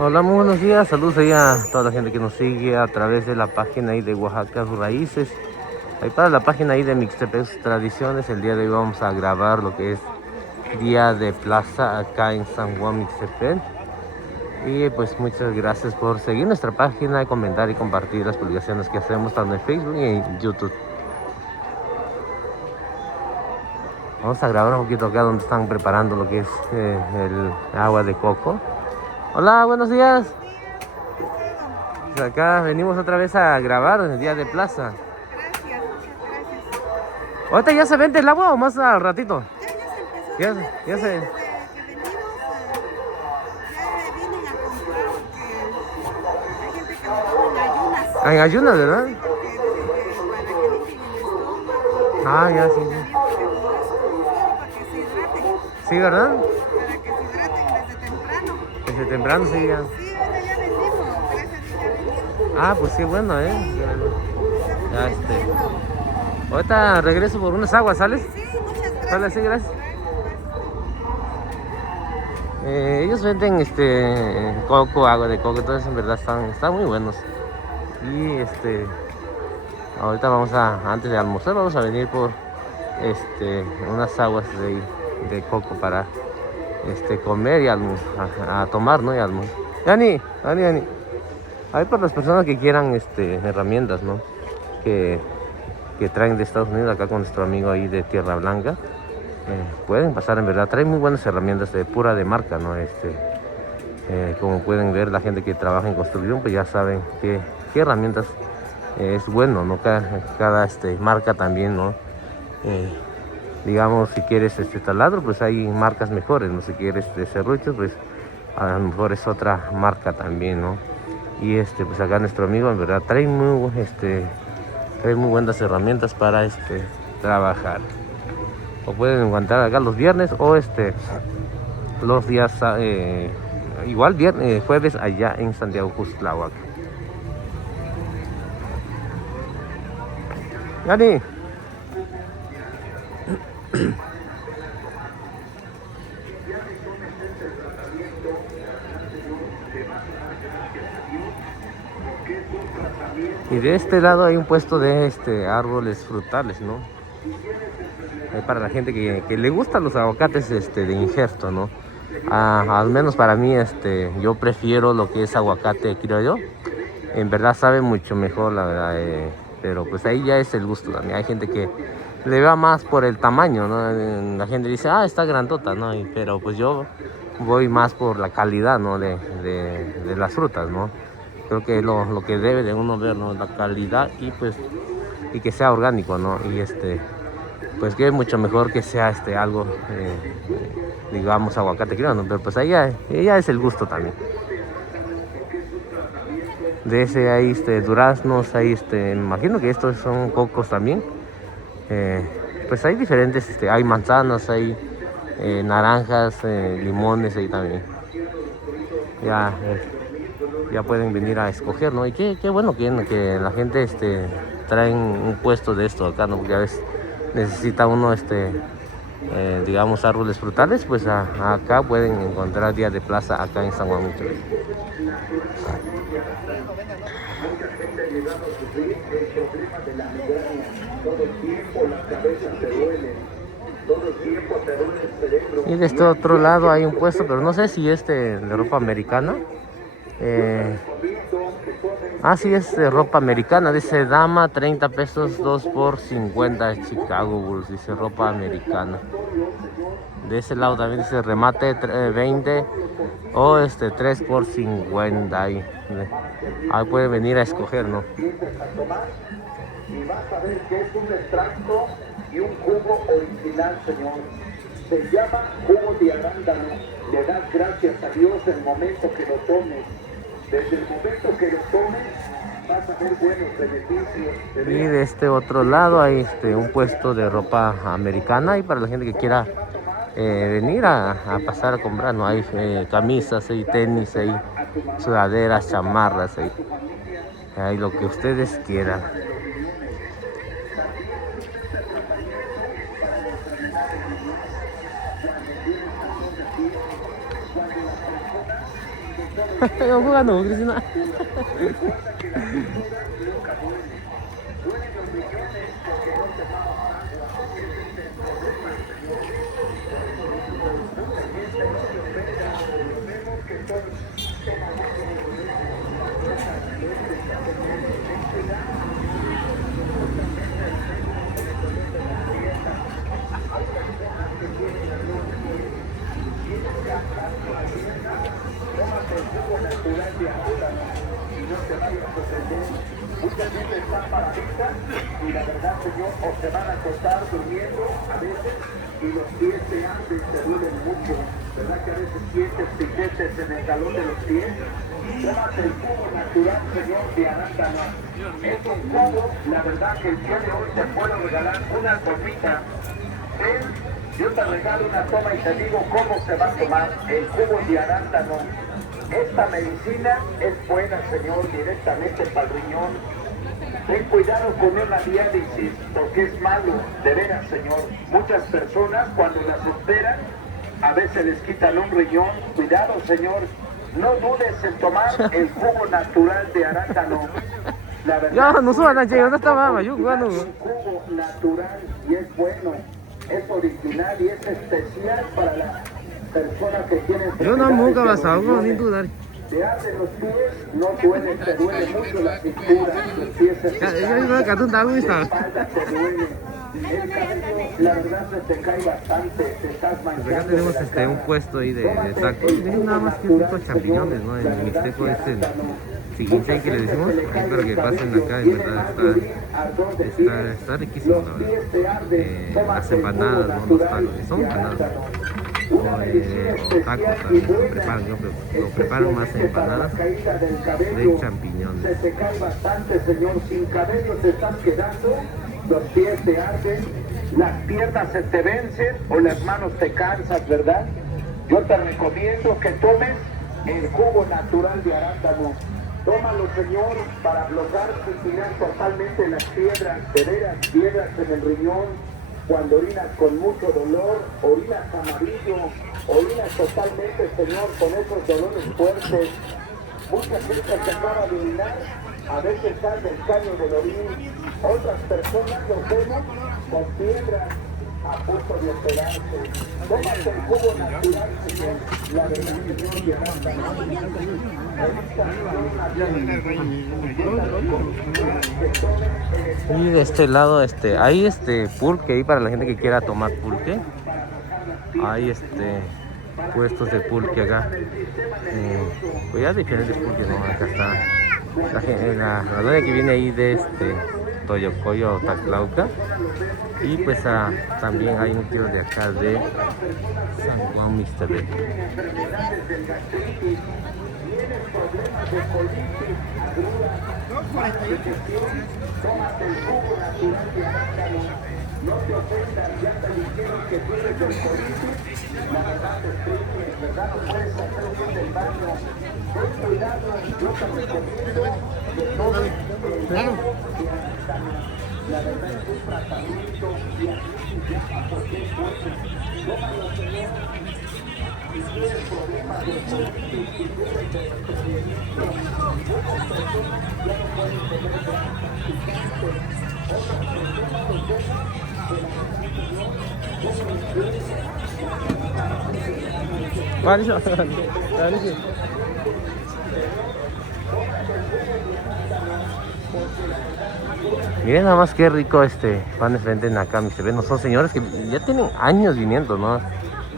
Hola, muy buenos días, saludos ahí a toda la gente que nos sigue a través de la página ahí de Oaxaca Sus Raíces. Ahí para la página ahí de Mixtepec Tradiciones, el día de hoy vamos a grabar lo que es Día de Plaza acá en San Juan Mixtepec. Y pues muchas gracias por seguir nuestra página, comentar y compartir las publicaciones que hacemos tanto en Facebook y en YouTube. Vamos a grabar un poquito acá donde están preparando lo que es el agua de coco. Hola, buenos días. Pues acá venimos otra vez a grabar en el Día de Plaza. Gracias, muchas gracias. ¿Ahorita ya se vende el agua o más al ratito? Ya se empezó a Ya, vender, ya sí, se... desde que venimos, ya vienen a comprar porque hay gente que lo toma en ayunas. En ayunas, ¿verdad? Sí, porque dicen que para que limpien el estómago Ah, ya, sí, y sí. también porque como es un suero para que se hidraten, Sí, ¿verdad? desde temprano. Desde temprano, sí, ya. Sí, ahorita ya vendimos, gracias a Dios ya vendimos. Ah, pues sí, bueno, ¿eh? Sí, estamos Ya, vendiendo. ahorita regreso por unas aguas, ¿sales? Sí, muchas Sale, gracias. sí, gracias. Gracias. Ellos venden coco, agua de coco, entonces en verdad están muy buenos. Y ahorita antes de almorzar, vamos a venir por unas aguas de coco para comer y a tomar, ¿no? Y almorzar. Yani. Hay para las personas que quieran herramientas, ¿no? Que, que traen de Estados Unidos acá con nuestro amigo ahí de Tierra Blanca. Pueden pasar, en verdad, traen muy buenas herramientas de marca, ¿no? Como pueden ver, la gente que trabaja en construcción, pues ya saben qué herramientas es bueno, ¿no? Cada marca también, ¿no? Eh, digamos, si quieres taladro, pues hay marcas mejores, ¿no? Si quieres serruchos, pues a lo mejor es otra marca también, ¿no? Y pues acá nuestro amigo, en verdad, trae muy buenas herramientas para trabajar. O pueden encontrar acá los viernes o los días igual viernes, jueves allá en Santiago Cuscláhuac. Yani. Y de este lado hay un puesto de árboles frutales, ¿no? Para la gente que le gustan los aguacates de injerto, ¿no? Al menos para mí, yo prefiero lo que es aguacate criollo. En verdad sabe mucho mejor, la verdad. Pero pues ahí ya es el gusto también. Hay gente que le va más por el tamaño, ¿no? La gente dice, está grandota, ¿no? Pero pues yo voy más por la calidad, ¿no? De las frutas, ¿no? Creo que lo que debe de uno ver, ¿no? La calidad y que sea orgánico, ¿no? Y pues que es mucho mejor que sea algo, digamos, aguacate criollo, ¿no? Pero pues ahí ya es el gusto también. De ese hay duraznos, hay me imagino que estos son cocos también. Pues hay diferentes, hay manzanas, hay naranjas, limones ahí también. Ya, ya pueden venir a escoger, ¿no? Y qué bueno que la gente traen un puesto de esto acá, ¿no? Porque a veces necesita uno digamos árboles frutales, pues acá pueden encontrar Día de Plaza acá en San Juan Michoacán. Y de este otro lado hay un puesto, pero no sé si de ropa americana. Sí, es de ropa americana. Dice dama 30 pesos, 2 por 50 Chicago Bulls. Dice ropa americana. De ese lado también dice remate 20 o 3 por 50. Ahí pueden venir a escoger, ¿no? Y vas a ver que es un extracto y un jugo original, señor. Se llama jugo de arándano. Le das gracias a Dios el momento que lo tomes. Desde el momento que lo tomes, vas a ver buenos beneficios. Y de este otro lado hay un puesto de ropa americana y para la gente que quiera venir a pasar a comprar, ¿no? Hay camisas, hay tenis, hay sudaderas, chamarras, hay lo que ustedes quieran. Vamos jugando, Cristina. Mucha gente está paralita y la verdad, Señor, o se van a acostar durmiendo a veces y los pies se hacen, se duelen mucho. ¿Verdad que a veces sientes piquetes en el talón de los pies? Tómate el jugo natural, Señor, de arándano. Es un jugo, la verdad que el día de hoy te puedo regalar una copita. Ven, yo te regalo una toma y te digo cómo se va a tomar el jugo de arándano. Esta medicina es buena, Señor, directamente para el riñón. Ten cuidado con una diálisis, porque es malo, de veras, Señor. Muchas personas, cuando las operan, a veces les quitan un riñón. Cuidado, Señor. No dudes en tomar el jugo natural de arándano. La verdad, Ya, no suena, yo no estaba, yo jugando. es un jugo natural y es bueno. Es original y es especial para la persona que tiene Yo no nunca vas a algo sin riñones. dudar. Te hacen los pies, no duele, te duele mucho la cintura, los pies se Ya iba a catar un la está. espalda te duele, el cabello, la verdad se te cae bastante, te estás manchando. Pues acá tenemos de la cara. un puesto ahí de Tómate tacos. el Ven jugo nada más que natural, tipo champiñones, ¿no? Señor, El la verdad mixteco que es el arándano. siguiente que le decimos. Ahí para que pasen acá, en verdad está riquísimo, la verdad. Las empanadas, ¿no? Los tacos, son empanadas. Tacos también lo preparan, lo preparan más empanadas de champiñones. Se te cae bastante, Señor, sin cabello te estás quedando, los pies te arden, las piernas se te vencen o las manos te cansas, ¿verdad? Yo te recomiendo que tomes el jugo natural de arándano. Tómalo, Señor, para bloquear totalmente las piedras, de veras, piedras en el riñón. Cuando orinas con mucho dolor, orinas amarillo, orinas totalmente, Señor, con esos dolores fuertes. Mucha gente se acaba de orinar, a veces sale el caño del orín. Otras personas los vemos con piedras a punto de operarse. Tómate el jugo natural, Señor, la verdad, Señor, de arándano. Y de este lado, hay pulque ahí para la gente que quiera tomar pulque. Hay puestos de pulque acá. Pues ya diferentes pulques, ¿no? Acá está la dueña que viene ahí de Toyocoyo, Taclauca. Y pues también hay un tío de acá de San Juan Mixtepec. No te ofendas, ya te dijeron que tienes el colitis, la verdad te explique, verdad no puedes hacer bien del baño. Ten cuidado, yo te recomiendo que tomes el jugo de arándano. La verdad es un tratamiento y aquí se llama porque es fuerte. Tómalo, Señor. Si tienes problemas de colitis, si tienes de estreñimiento, muchas personas ya no pueden tener grasa picante. Otras personas lo toman. Miren nada más qué rico pan de frente en acá, mis terrenos. Son señores que ya tienen años viniendo, ¿no?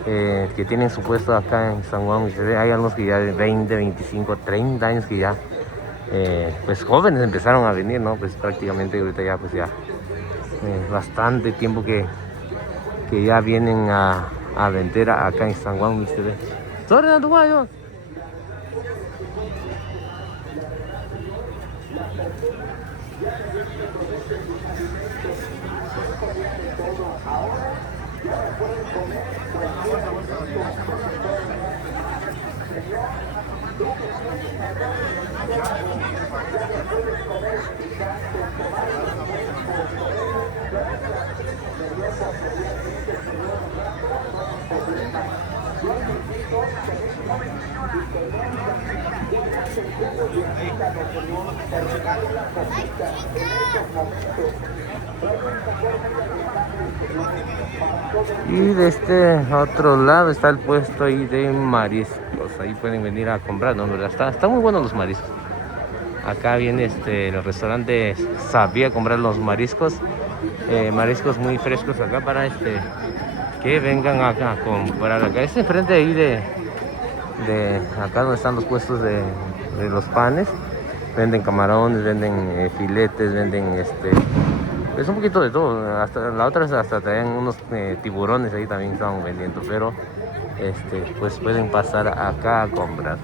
Que tienen su puesto acá en San Juan. Hay algunos que ya de 20, 25, 30 años que ya, pues jóvenes empezaron a venir, ¿no? Pues prácticamente ahorita ya, pues ya, bastante tiempo que ya vienen a vender acá en San Juan, ustedes. ¿Todo en Uruguayo? Y de este otro lado está el puesto ahí de mariscos. Ahí pueden venir a comprar, ¿no? ¿Verdad? Está muy buenos los mariscos. Acá viene el restaurante Sabía a comprar los mariscos. Mariscos muy frescos acá para que vengan acá a comprar. Acá es enfrente ahí de acá donde están los puestos de los panes. Venden camarones, venden filetes, venden pues un poquito de todo. Hasta la otra hasta traían unos tiburones ahí también estaban vendiendo, pero pues pueden pasar acá a comprar.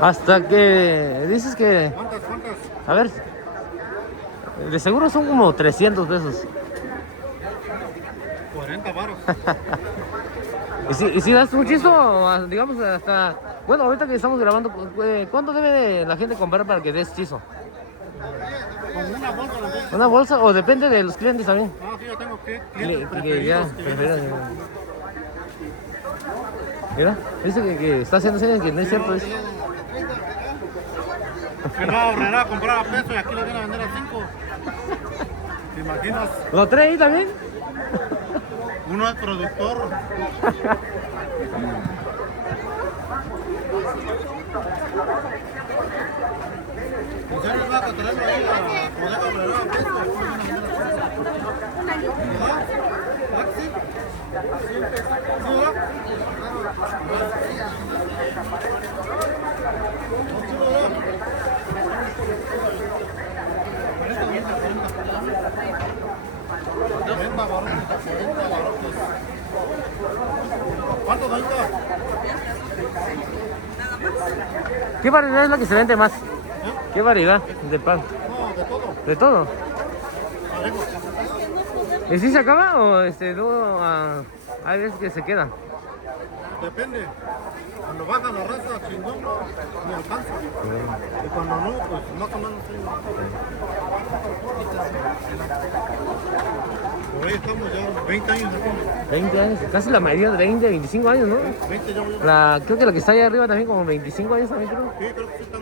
Hasta que dices que... ¿Cuántas? A ver, de seguro son como 300 pesos. 40 varos. ¿Y si das un chizo? Digamos hasta... Bueno, ahorita que estamos grabando, ¿cuánto debe la gente comprar para que des chizo? Con una bolsa la vez. ¿Una bolsa? ¿O depende de los clientes también? Ah, sí, yo tengo Que ya preferidos. Mira, dice que está haciendo señas que no es cierto. Que va a ahorrar a comprar a peso y aquí lo vienen a vender a 5. ¿Te imaginas? ¿Lo trae ahí también? Uno es productor. ¿En serio vas a traerlo ahí a bodega ahorrar a peso? ¿Ah? ¿Sí? ¿Sí, verdad? ¿Cuánto da? ¿Qué variedad es la que se vende más? ¿Qué variedad de pan? No, de todo. ¿De todo? Parejo. ¿Y si se acaba o luego hay veces que se queda? Depende. Cuando baja la raza, chingón, me alcanza. Y cuando no, pues más o menos sí. Por ahí estamos ya 20 años aquí. 20 años, casi la mayoría de 20, 25 años, ¿no? 20 ya voy a... Creo que la que está allá arriba también como 25 años también creo. Sí, creo que sí están...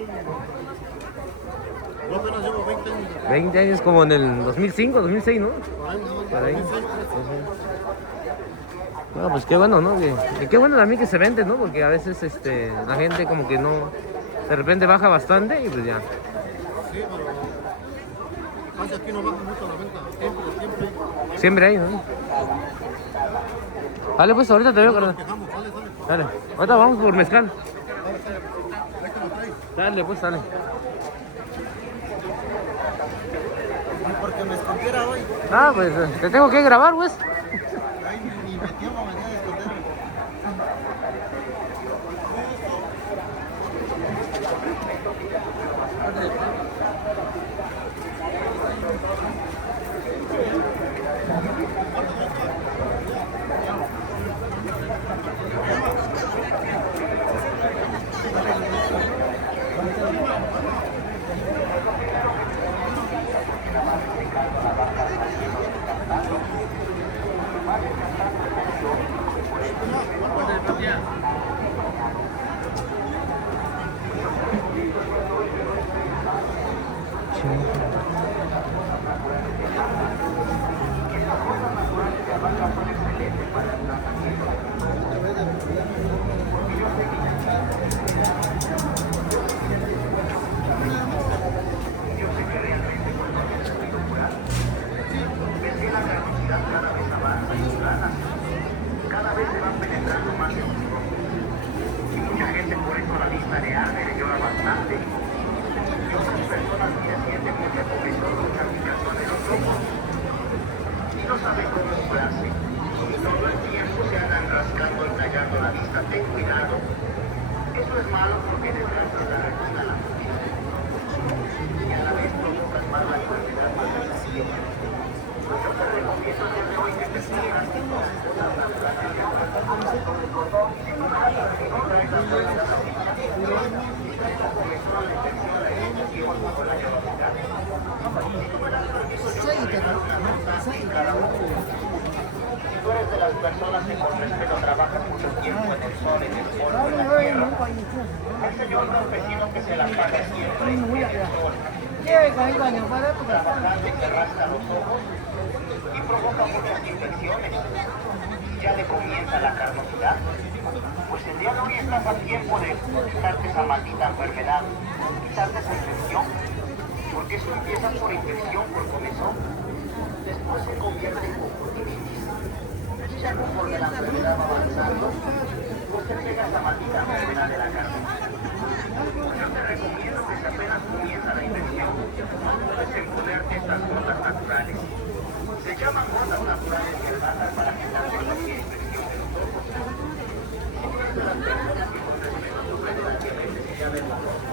Yo apenas llevo 20 años aquí. 20 años como en el 2005, 2006, ¿no? Por ahí, ¿no? Por ahí. 2006, Bueno, pues qué bueno, ¿no? Qué bueno también que se vende, ¿no? Porque a veces la gente como que no... De repente baja bastante y pues ya. sí, pero... Casi aquí no baja mucho la venta. Siempre. Siempre hay, ¿no? Vale, pues ahorita te veo, carnal. Quejamos, sale. Dale, ahorita vamos por mezcal. Ahí te lo traigo. Dale, pues dale. Porque me escondiera hoy. Ah, pues te tengo que grabar, pues. Ay, ni me tiempo me a esconder. la vista le arde, le llora bastante. Y otras personas que sienten mucha comezón, mucha picazón en los ojos. Y no saben cómo curarse. Y todo el tiempo se andan rascando y tallando la vista. Ten cuidado. Eso es malo porque desgasta la retina, la pupila. Y a la vez provocas más la enfermedad más sensible. Yo te recomiendo desde hoy que te sigas con las cosas naturales que ahora están con el cordón. Si no traes las cosas, si traes la comezón, la infección, la irritación o la llorosidad. Si tú me das permiso, yo te regalo una nota en cada uno. Si tú eres de las personas que con respeto trabajan mucho tiempo en el sol, en el polvo, en la tierra, el señor campesino que se la paga siempre en el sol, trabajando y que rasca los ojos y provoca muchas infecciones y ya le comienza la carnosidad, pues el día de hoy estás a tiempo de quitarte esa maldita enfermedad, quitarte esa infección, porque eso empieza por infección, por comezón, después se convierte en conjuntivitis. Ya conforme la enfermedad va avanzando, pues te pega esa maldita enfermedad de la carne. Yo te recomiendo que si apenas comienza la infección, puedes emplearte estas gotas naturales. Se llaman gotas naturales que tratan para quitarte cualquier infección de los ojos. Si tú eres de las personas que con respeto sufren de la diabetes y ya ves borroso,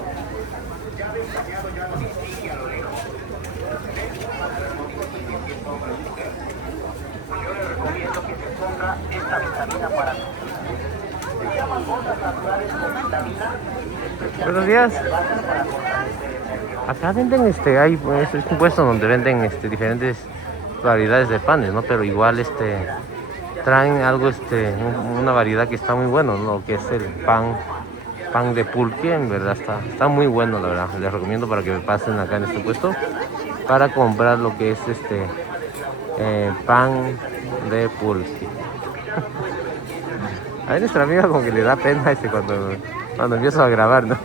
ya ves dañado, ya no distingue a lo lejos, ves más hermoso que es hombre o mujer, yo le recomiendo que se ponga esta vitamina para ti. Se llaman gotas naturales con vitamina. Buenos días. Para fortalecer el nervio. Acá venden hay es un puesto donde venden diferentes variedades de panes, ¿no? Pero igual traen algo una variedad que está muy bueno, ¿no? Lo que es el pan de pulque, en verdad está muy bueno, la verdad. Les recomiendo para que me pasen acá en este puesto para comprar lo que es pan de pulque. A nuestra amiga como que le da pena cuando empiezo a grabar, ¿no? Yo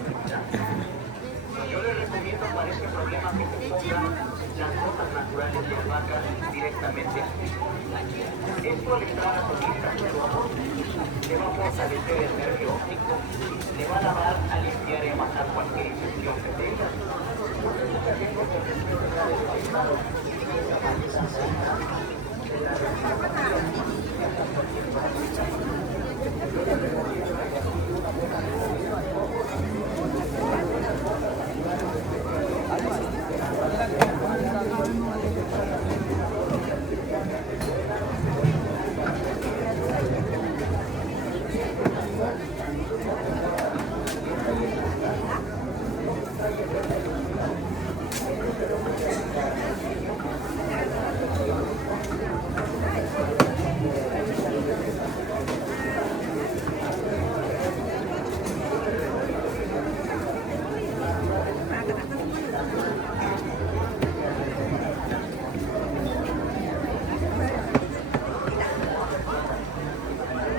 le recomiendo para este problema que se ponga las gotas naturales de albahaca directamente aquí. Esto al entrar a su vista le va a fortalecer el nervio óptico, le va a lavar, a limpiar y a matar cualquier infección que tenga. Mucha gente con enfermedades pasadas tiene esa maldita enfermedad de la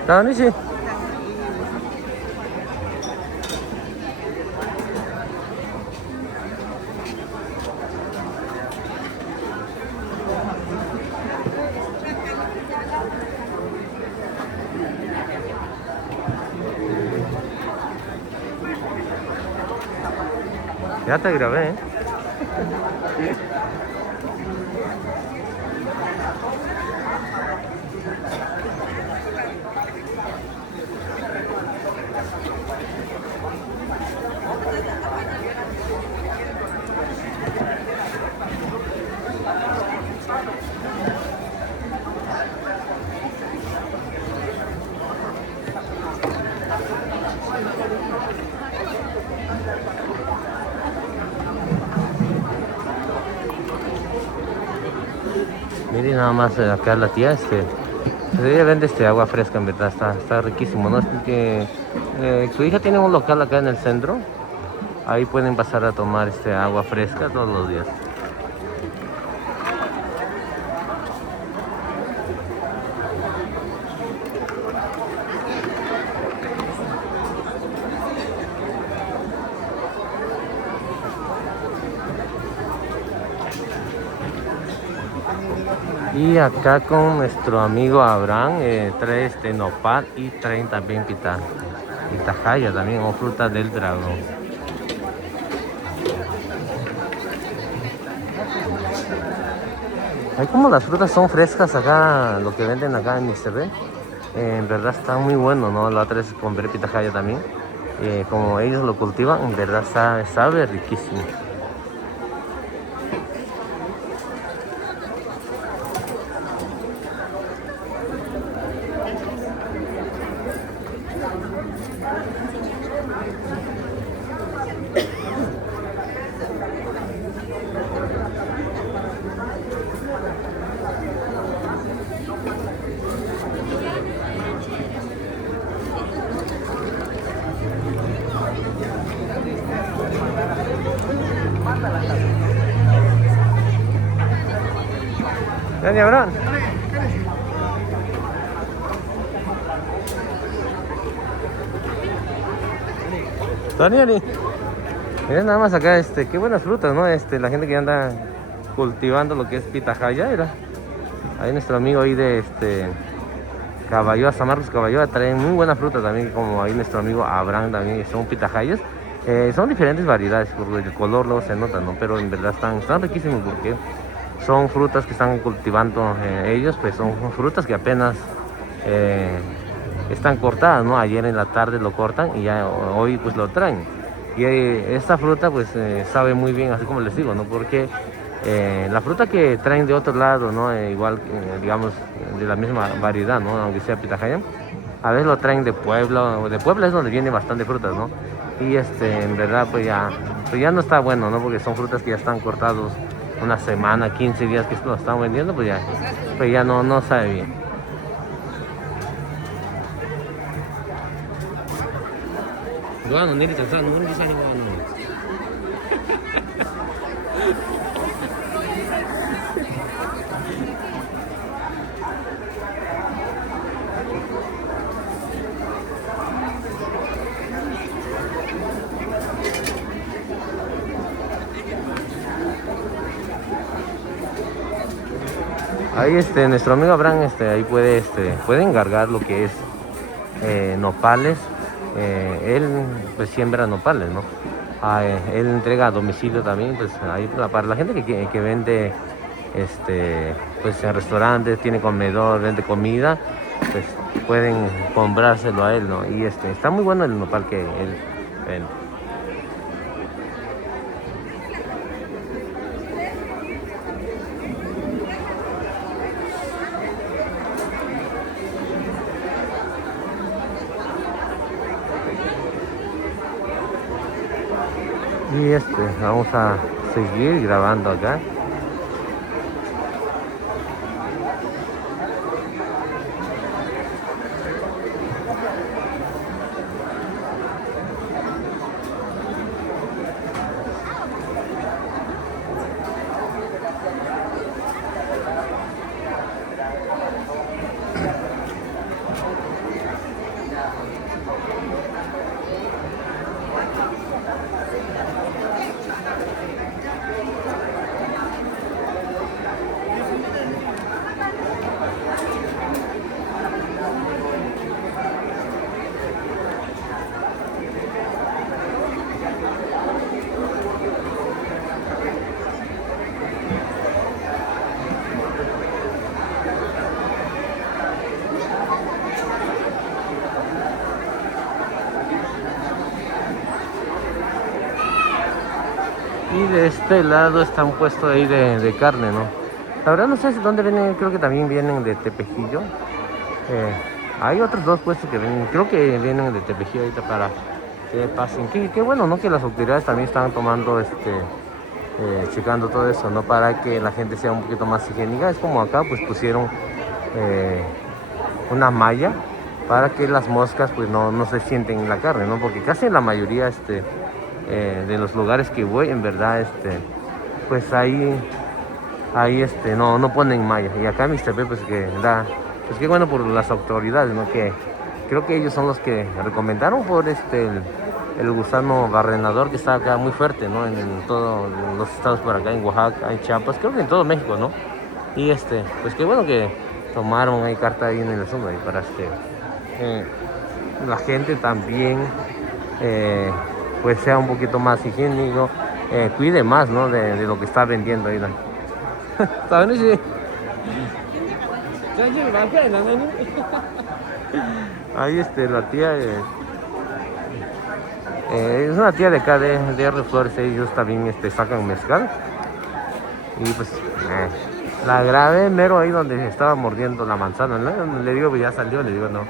Dani, sí. Ya te grabé, ¿eh? Miren nada más acá la tía, ella vende agua fresca, en verdad, está riquísimo, ¿no? Es que su hija tiene un local acá en el centro, ahí pueden pasar a tomar agua fresca todos los días. Y acá con nuestro amigo Abraham trae nopal y traen también pitán. pitahaya también, o fruta del dragón. Hay como las frutas son frescas acá, lo que venden acá en Ixtepec. En verdad está muy bueno, ¿no? La otra vez compré pitahaya también. Como ellos lo cultivan, en verdad sabe riquísimo. Dani, Abraham. Dani. Miren nada más acá, qué buenas frutas, ¿no? La gente que anda cultivando lo que es pitahaya, mira. Ahí nuestro amigo ahí de Caballoa, San Marcos Caballoa, trae muy buena fruta también, como ahí nuestro amigo Abraham también, son pitahayas. Son diferentes variedades, por el color luego se nota, ¿no? Pero en verdad están riquísimos porque son frutas que están cultivando ellos, pues son frutas que apenas están cortadas, ¿no? Ayer en la tarde lo cortan y ya hoy pues lo traen. Y esta fruta pues sabe muy bien, así como les digo, ¿no? Porque la fruta que traen de otro lado, ¿no? Igual, digamos, de la misma variedad, ¿no? Aunque sea pitahaya, a veces lo traen de Puebla, o de Puebla es donde viene bastante frutas, ¿no? Y en verdad pues ya no está bueno, ¿no? Porque son frutas que ya están cortados una semana, 15 días que lo están vendiendo, pues ya no sabe bien. Ahí nuestro amigo Abraham ahí puede encargar lo que es nopales. Él pues siembra nopales, ¿no? Él entrega a domicilio también, pues ahí para la gente que vende pues en restaurantes, tiene comedor, vende comida, pues pueden comprárselo a él, ¿no? Y está muy bueno el nopal que él vende. Y vamos a seguir grabando acá. Y de este lado está un puesto ahí de carne, ¿no? La verdad no sé dónde vienen, creo que también vienen de Tepejillo. Hay otros dos puestos que vienen, creo que vienen de Tepejillo ahorita para que pasen. Qué bueno, ¿no? Que las autoridades también están tomando, checando todo eso, ¿no? Para que la gente sea un poquito más higiénica. Es como acá, pues pusieron una malla para que las moscas pues no se sienten en la carne, ¿no? Porque casi en la mayoría, de los lugares que voy, en verdad, pues ahí no ponen malla. Y acá en Ixtepec, pues pues qué bueno por las autoridades, ¿no? Que creo que ellos son los que recomendaron por el gusano barrenador que está acá muy fuerte, ¿no? En todos los estados por acá, en Oaxaca, en Chiapas, creo que en todo México, ¿no? Y pues qué bueno que tomaron ahí carta ahí en el asunto ahí para la gente también pues sea un poquito más higiénico, cuide más, ¿no? De lo que está vendiendo ahí. ¿Saben? Sí. Ahí la tía es una tía de acá de R Flores. Ellos también sacan mezcal. Y pues la grabé mero ahí donde estaba mordiendo la manzana, ¿no? Le digo, pues ya salió, le digo, no,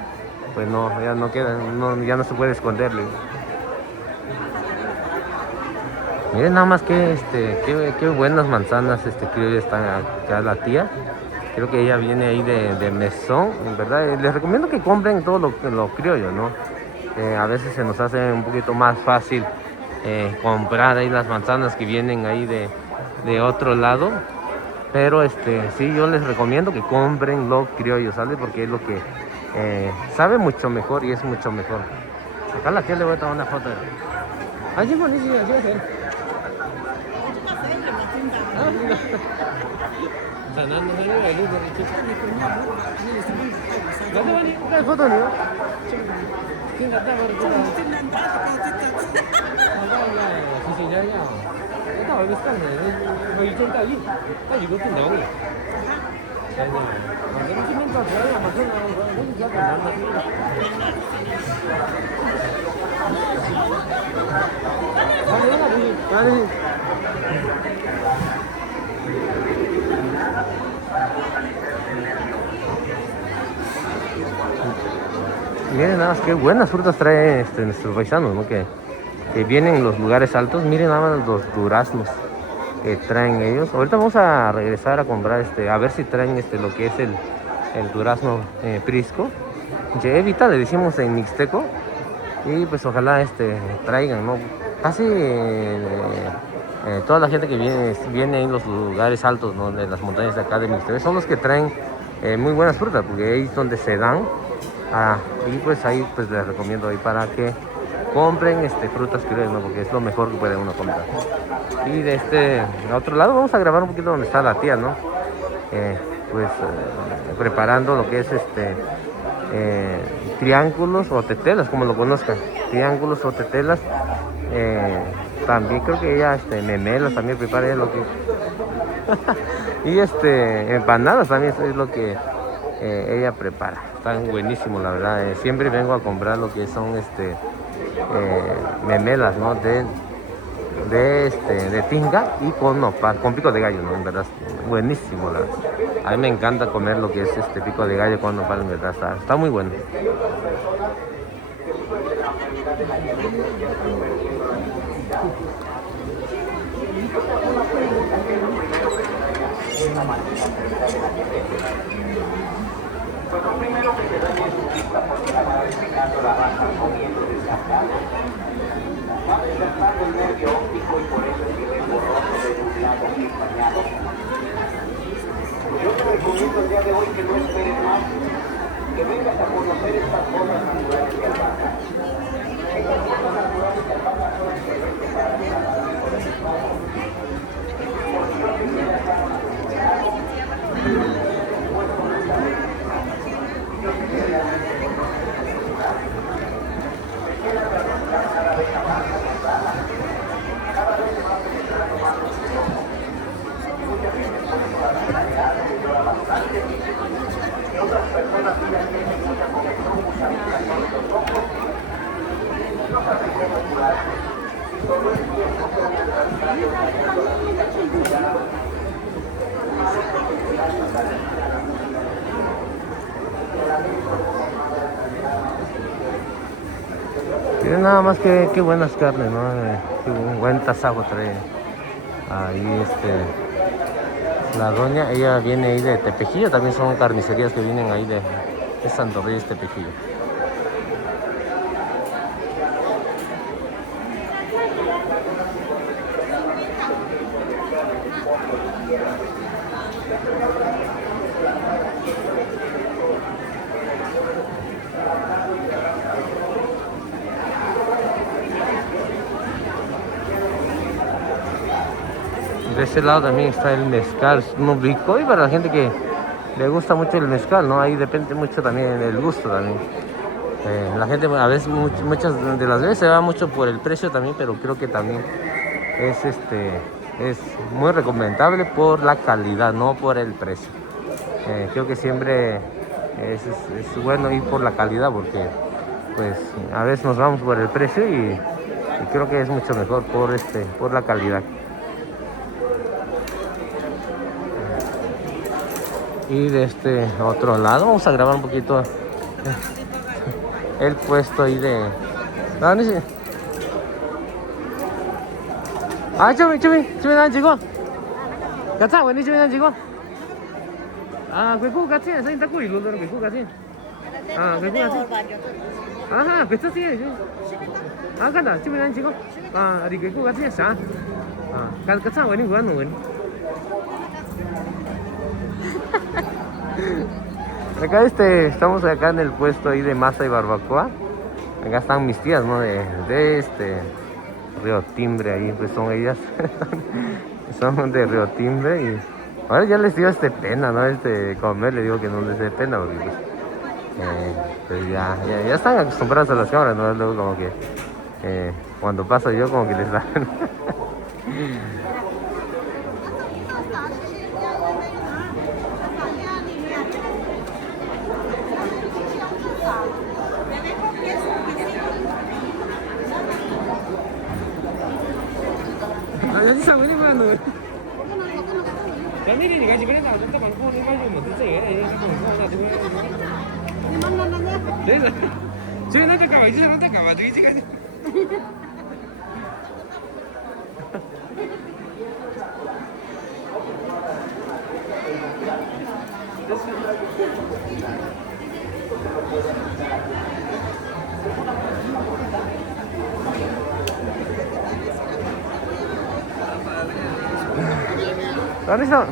pues no, ya no queda, no, ya no se puede esconderle. Miren nada más que qué buenas manzanas criollas están acá la tía. Creo que ella viene ahí de Mesón, en verdad. Les recomiendo que compren todo lo criollo, ¿no? A veces se nos hace un poquito más fácil comprar ahí las manzanas que vienen ahí de otro lado. Pero sí, yo les recomiendo que compren lo criollo, ¿sale? Porque es lo que sabe mucho mejor y es mucho mejor. Acá la que le voy a tomar una foto. Allí buenísimo, así es. foto nih. Miren nada más qué buenas frutas trae nuestros paisanos, ¿no? Que vienen en los lugares altos. Miren nada más los duraznos que traen ellos. Ahorita vamos a regresar a comprar a ver si traen lo que es el durazno prisco. Evita, le decimos en mixteco. Y pues ojalá traigan, ¿no? Casi toda la gente que viene en los lugares altos, ¿no? De las montañas de acá de Mixteco son los que traen muy buenas frutas, porque ahí es donde se dan. Y pues ahí pues les recomiendo ahí para que compren frutas criollas, ¿no? Porque es lo mejor que puede uno comprar. Y de otro lado vamos a grabar un poquito donde está la tía, ¿no? Preparando lo que es triángulos o tetelas, como lo conozcan, triángulos o tetelas. También creo que ella memelas también prepara ella lo que y empanadas también es lo que ella prepara. Están buenísimos, la verdad. Siempre vengo a comprar lo que son memelas, ¿no? de tinga y con nopal, con pico de gallo, ¿no? En verdad, buenísimo, la verdad. A mí me encanta comer lo que es pico de gallo con nopal, en verdad, está muy bueno. Pues lo primero que se da es su vista porque la va despegando la raza comiendo desgastado. Va desgastando el nervio óptico y por eso es que ves borroso de nublado y empañado. Yo te recomiendo el día de hoy que no esperes más, que vengas a conocer estas cosas naturales que albahaca. Estas cosas naturales que albahaca son excelentes para cada tipo de pescado. Porque yo te quiero estar otras personas tienen mucha conexión, mucha vida con los ojos, los hacen natural. Y todo el tiempo son necesarios trayendo la vida con cuidado. Miren nada más que buenas carnes, ¿no? Qué buen tasajo trae. Ahí la doña, ella viene ahí de Tepejillo, también son carnicerías que vienen ahí de Santo Reyes, Tepejillo. De ese lado también está el mezcal, un rico, y para la gente que le gusta mucho el mezcal, ¿no? Ahí depende mucho también el gusto también. La gente a veces, muchas de las veces se va mucho por el precio también, pero creo que también es muy recomendable por la calidad, no por el precio. Creo que siempre es bueno ir por la calidad, porque pues a veces nos vamos por el precio y creo que es mucho mejor por la calidad. Y de este otro lado vamos a grabar un poquito el puesto ahí de... ¿Dónde se? 아, 저기 난 지금 같아, 왜니 저기 난 지금? 아, 그거 같이 해서 인다 거 이거는 그거 같이. 아, 그거 같이. 아하, 그거 쓰야 지. 아, 간다. 저기 난 지금. 아, 어디 그거 같이 했어. 아, 같아, 왜니 그거 는 Acá estamos acá en el puesto ahí de masa y barbacoa. Acá están mis tías, ¿no? De Río Timbre, ahí pues son ellas. Son de Río Timbre y ahora ya les dio pena, ¿no? Comer, le digo que no les dé pena porque pues ya están acostumbrados a las cámaras, ¿no? Luego como que cuando paso yo como que les da Jadi sama ini mana? Kami ini gaji berapa? Kita kan pun ini gaji mau tu saya ini kan pun ada tu. Ini mana nanya? Saya nanti kawat tu ini kan. Ano siya?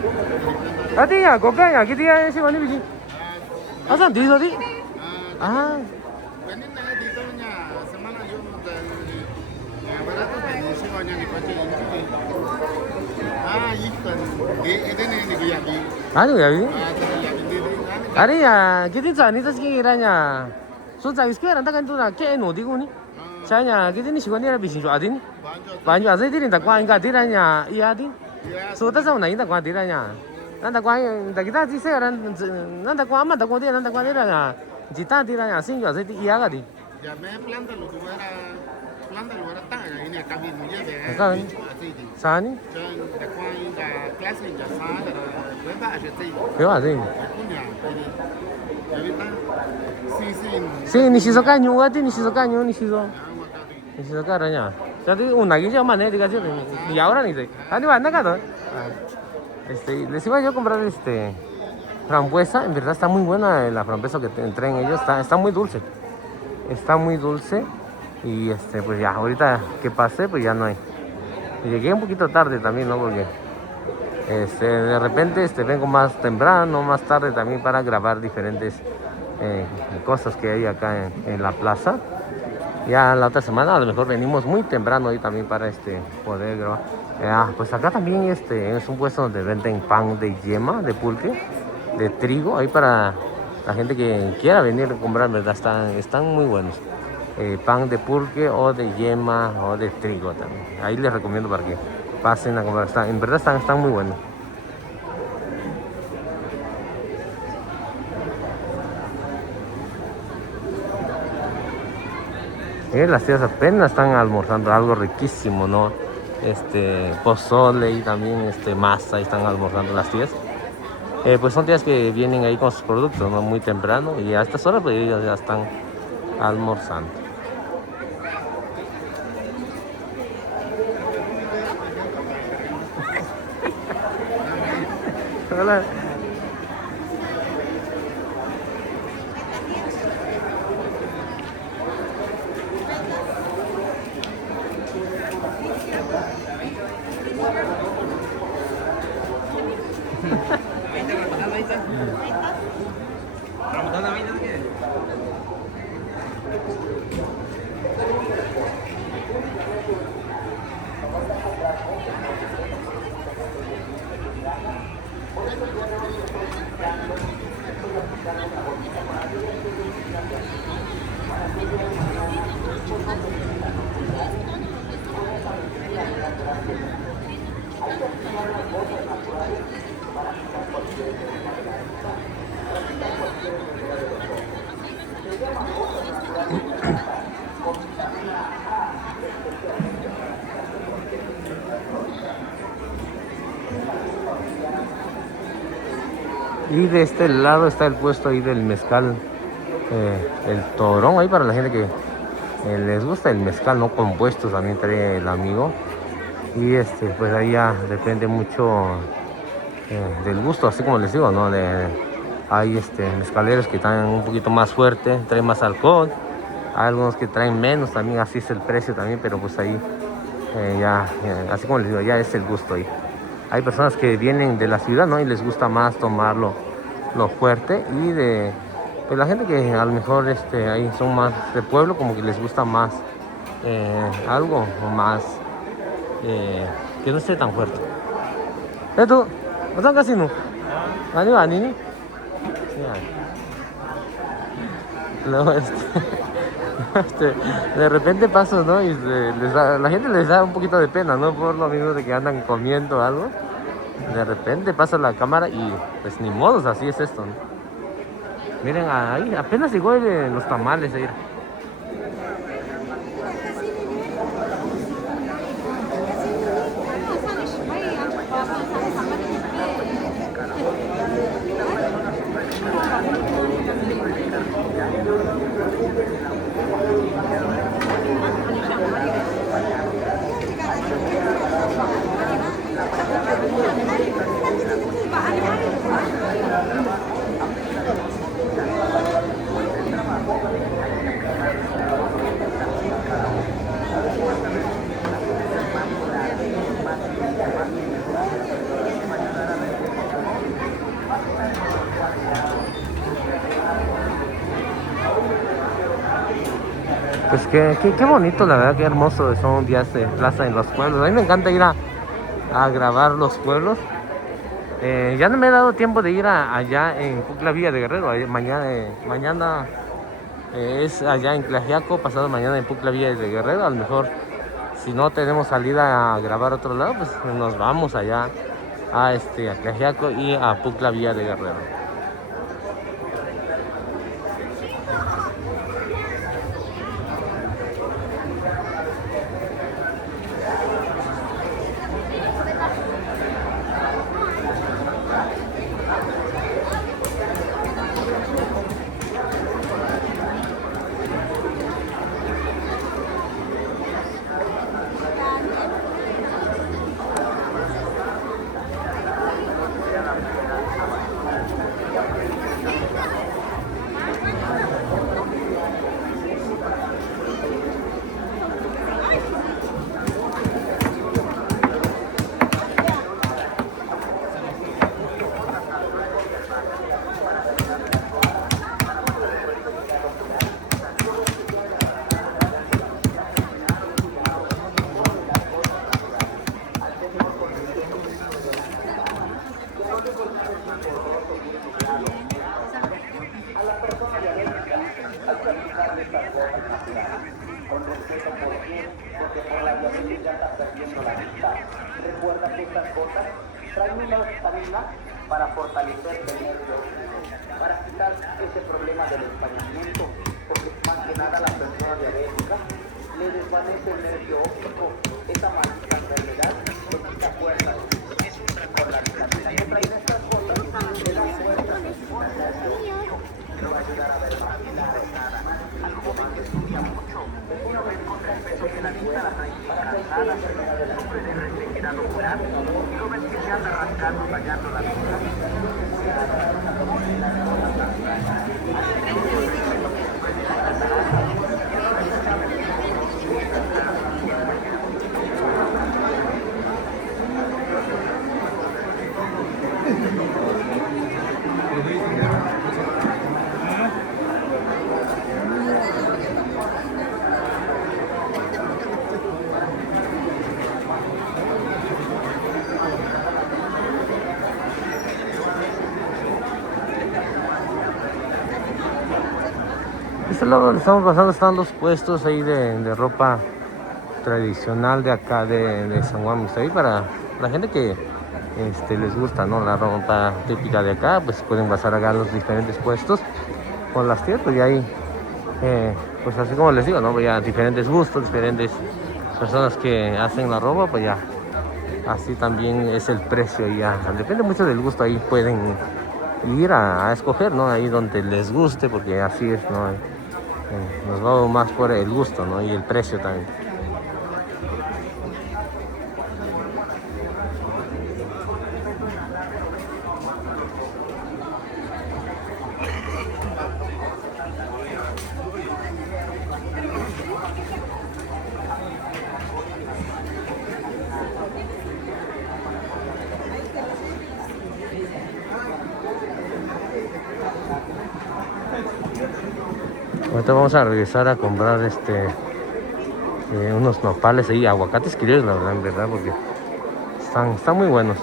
Ati ya, kokanya, kita ya si mana biji? Asan di tadi? Ah. Kanin na dito niya, semana yung barato pa ni siya niya ni pati ini. Ikan. Ede ni giyaki. Ano ya ini? Giyaki dito. Ari ya, kita cani tas kiranya. So jauh sekarang tak kan tu nak ke no di guni. Saya kita ni siapa ni ada bisnis adin. Banyak ada di ni tak kuat enggak diranya, iya adin. So tak sama naik tak kuat diranya. Nanti kuat, tak kita sih sekarang nanti kuat amat tak kuat dia nanti kuat diranya. Jita diranya, sih juga ada iya kan di. Ya me planta lu era ta ini kabin dia deh. Kan? Sani? Jangan tak kuat enggak kelas ni jasa ada berapa aja sih. Berapa sih? Punya ini. Jadi tak Sí, ni si soka nyu ati ni si soka nyu ni si so. Ni si soka ranya. Jadi unagi ya mana diga sih. Y ahora ni sé. Ani va nada todo. Les iba yo a comprar frambuesa, en verdad está muy buena la frambuesa que traen ellos, está muy dulce. Está muy dulce y pues ya ahorita que pasé pues ya no hay. Y llegué un poquito tarde también, ¿no? Porque de repente vengo más temprano, más tarde también para grabar diferentes cosas que hay acá en la plaza. Ya la otra semana a lo mejor venimos muy temprano ahí también para poder grabar. Pues acá también es un puesto donde venden pan de yema, de pulque, de trigo, ahí para la gente que quiera venir a comprar, ¿verdad? Están muy buenos. Pan de pulque o de yema o de trigo también. Ahí les recomiendo para que pasen a comprar. En verdad están muy buenos. Las tías apenas están almorzando algo riquísimo, ¿no? Pozole y también masa, y están almorzando las tías. Pues son tías que vienen ahí con sus productos, ¿no? Muy temprano y a estas horas pues ellas ya están almorzando. Hola. Y de este lado está el puesto ahí del mezcal, el Torón, ahí para la gente que les gusta el mezcal no compuesto, también trae el amigo. Y pues ahí ya depende mucho del gusto, así como les digo, ¿no? Hay mezcaleros que traen un poquito más fuerte, traen más alcohol. Hay algunos que traen menos, también así es el precio también, pero pues ahí así como les digo, ya es el gusto ahí. Hay personas que vienen de la ciudad, ¿no? Y les gusta más tomarlo lo fuerte, y pues la gente que a lo mejor ahí son más de pueblo, como que les gusta más algo más que no esté tan fuerte. ¿Tú? ¿No casi no? ¿Ani va, Nini? Luego de repente paso, ¿no? Y la gente les da un poquito de pena, ¿no? Por lo mismo de que andan comiendo algo. De repente pasa la cámara y pues ni modos, así es esto, ¿no? Miren, ahí apenas llegó los tamales ahí. Pues qué bonito, la verdad, qué hermoso son días de plaza en los pueblos. A mí me encanta ir a grabar los pueblos. Ya no me he dado tiempo de ir allá en Pucla Villa de Guerrero. Mañana es allá en Tlaxiaco, pasado mañana en Pucla Villa de Guerrero. A lo mejor, si no tenemos salida a grabar a otro lado, pues nos vamos allá a Tlaxiaco y a Pucla Villa de Guerrero. Con respeto por ti, porque por la violencia ya estás perdiendo la vista. Recuerda que estas cosas traen una estamina para fortalecerte el nervio, para quitar ese problema del españamiento, porque más que nada la persona diabética le desvanece el nervio óptico. Esa maldita enfermedad le quita fuerza. Por la vitamina que traen estas cosas, le da fuerza al nervio óptico, que lo va a ayudar a ver más claro. Al joven que estudia mucho, una vez contra el peso que la vista la trae cansada, sufre de resequedad ocular, y lo ves que se anda rascando, tallando la vista. Este lado donde estamos pasando están los puestos ahí de ropa tradicional de acá de San Juan Misaí, para la gente que les gusta, ¿no? La ropa típica de acá, pues pueden pasar acá a los diferentes puestos con las tiendas, pues, y ahí pues así como les digo, ¿no? Ya diferentes gustos, diferentes personas que hacen la ropa, pues ya así también es el precio, ya depende mucho del gusto. Ahí pueden ir a escoger, ¿no? Ahí donde les guste, porque así es, ¿no? Nos vamos más por el gusto, ¿no? Y el precio también. Ahorita vamos a regresar a comprar unos nopales y aguacates criollos, la verdad, en verdad, porque están muy buenos.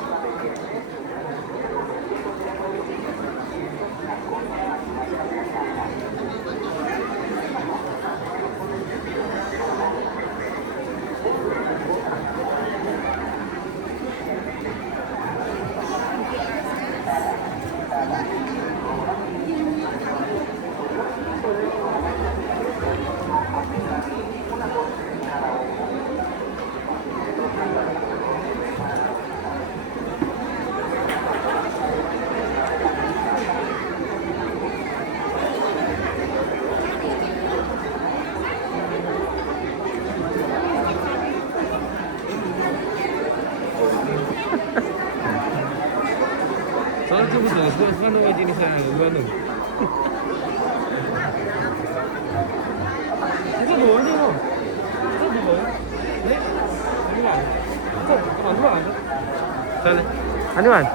Sale. Aníbal.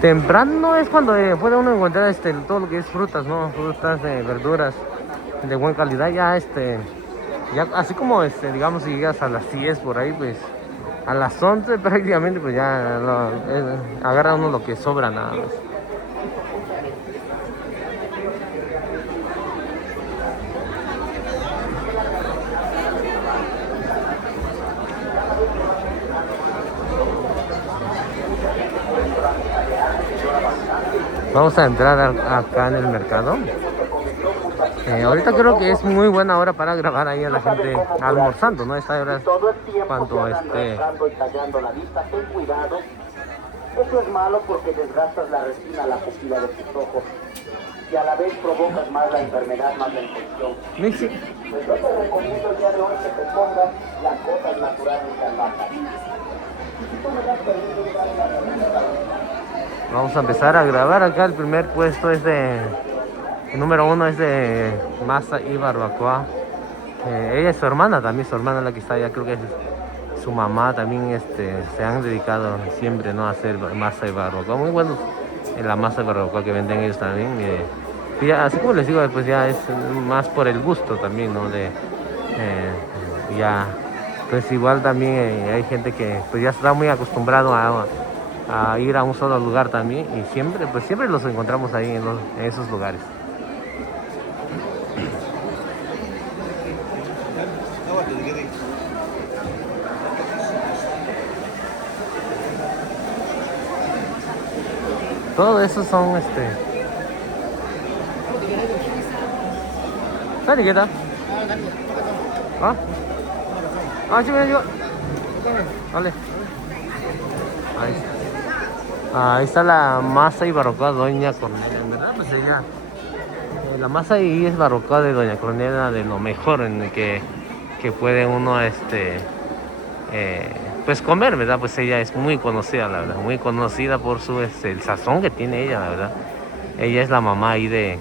Temprano es cuando puede uno encontrar todo lo que es frutas, ¿no? Frutas, verduras de buena calidad. Ya así como digamos, si llegas a las 10 por ahí, pues a las 11 prácticamente, pues ya agarra uno lo que sobra nada más. Vamos a entrar acá en el mercado. Ahorita creo que es muy buena hora para grabar ahí a la gente almorzando, ¿no? Esta hora es cuando y tallando la vista, ten cuidado. Eso es malo porque desgastas la retina, la pupila de tus ojos, y a la vez provocas más la enfermedad, más la infección. Mixi. Pues yo te recomiendo el día de hoy que te pongas las gotas naturales de albahaca. Vamos a empezar a grabar acá. El primer puesto es el número 1 es de masa y barbacoa. Ella es su hermana también, su hermana la que está allá, creo que es su mamá también. Se han dedicado siempre, ¿no?, a hacer masa y barbacoa. Muy buenos en la masa y barbacoa que venden ellos también. Y así como les digo, pues ya es más por el gusto también, ¿no? Pues igual también hay gente que pues ya está muy acostumbrado a ir a un solo lugar también, y siempre los encontramos ahí en esos lugares. Todo eso son ¿Sabes qué tal? Sí, mira, yo. Vale. Ahí está la masa y barbacoa Doña Cornelia, en verdad, pues ella. La masa y es barbacoa de Doña Cornelia, de lo mejor en el que puede uno pues comer, ¿verdad? Pues ella es muy conocida, la verdad, muy conocida por el sazón que tiene ella, la verdad. Ella es la mamá ahí de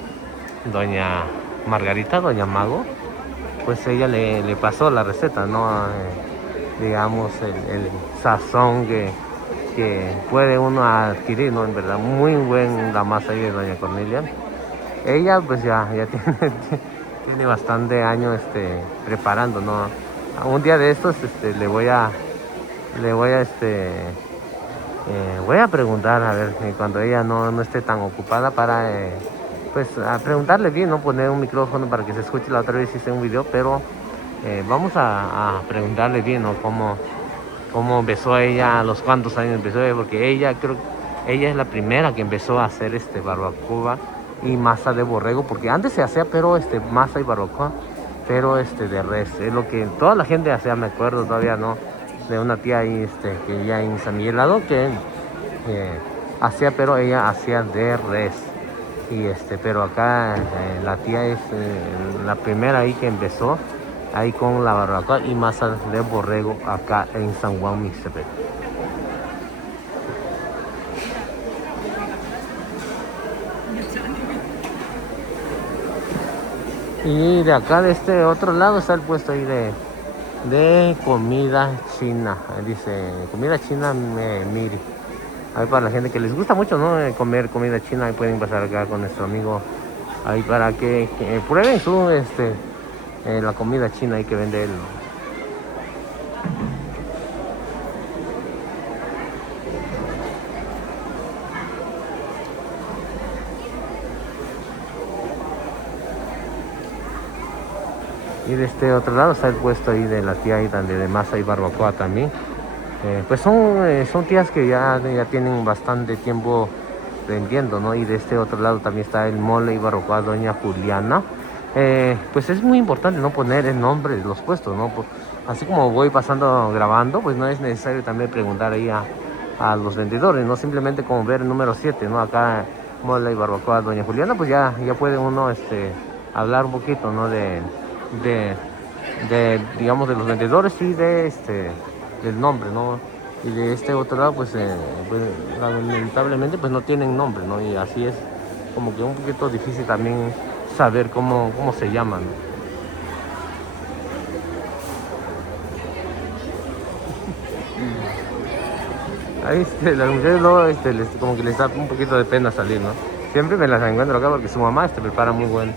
Doña Margarita, Doña Mago. Pues ella le pasó la receta, ¿no? Digamos, el sazón que puede uno adquirir, ¿no? En verdad, muy buen la masa ahí de Doña Cornelia. Ella pues ya tiene bastante años preparando, ¿no? Un día de estos voy a preguntar, a ver, cuando ella no esté tan ocupada, para pues a preguntarle bien, ¿no? Poner un micrófono para que se escuche. La otra vez hice un video, pero vamos a preguntarle bien, ¿no? Cómo empezó ella, a los cuántos años empezó ella, porque ella es la primera que empezó a hacer barbacoa y masa de borrego, porque antes se hacía, pero masa y barbacoa pero de res. Es lo que toda la gente hacía, me acuerdo todavía, ¿no? De una tía ahí, que ya en San Miguelado, que hacía, pero ella hacía de res. Y pero acá la tía es la primera ahí que empezó ahí con la barbacoa y masa de borrego acá en San Juan Mixtepec. Y de acá de este otro lado está el puesto ahí de comida china. Dice comida china Miri. Ahí para la gente que les gusta mucho, ¿no? Comer comida china, ahí pueden pasar acá con nuestro amigo ahí para que prueben su la comida china ahí que vende él. Y de este otro lado está el puesto ahí de la tía ahí de masa y barbacoa también. Pues son tías que ya tienen bastante tiempo vendiendo, ¿no? Y de este otro lado también está el mole y barbacoa Doña Juliana. Pues es muy importante no poner el nombre de los puestos, ¿no? Así como voy pasando grabando, pues no es necesario también preguntar ahí a los vendedores, ¿no? Simplemente como ver el número 7, ¿no? Acá mole y barbacoa Doña Juliana, pues ya puede uno hablar un poquito, ¿no? Digamos, de los vendedores y del nombre, ¿no? Y de este otro lado, pues lamentablemente, pues no tienen nombre, ¿no? Y así es como que un poquito difícil también saber cómo se llaman, ¿no? Ahí las mujeres luego como que les da un poquito de pena salir, ¿no? Siempre me las encuentro acá porque su mamá prepara muy buen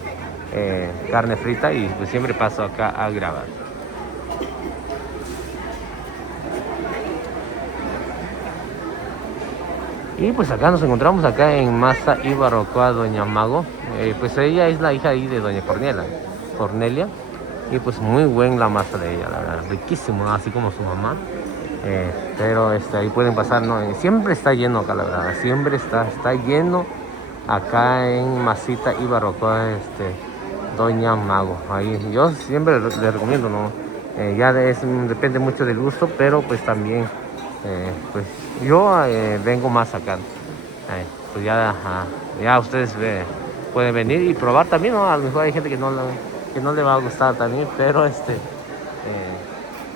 carne frita y pues siempre paso acá a grabar. Y pues acá nos encontramos acá en Masa y Barbacoa Doña Mago. Pues ella es la hija ahí de Doña Cornelia. Y pues muy buen la masa de ella, la verdad, riquísimo, así como su mamá. Pero ahí pueden pasar, ¿no? Siempre está lleno acá, la verdad, siempre está lleno acá en Masita y Barbacoa Doña Mago. Ahí yo siempre le recomiendo, ¿no? Ya depende mucho del gusto, pero pues también pues yo vengo más acá. Pues ya ustedes pueden venir y probar también, ¿no? A lo mejor hay gente que no le va a gustar también, pero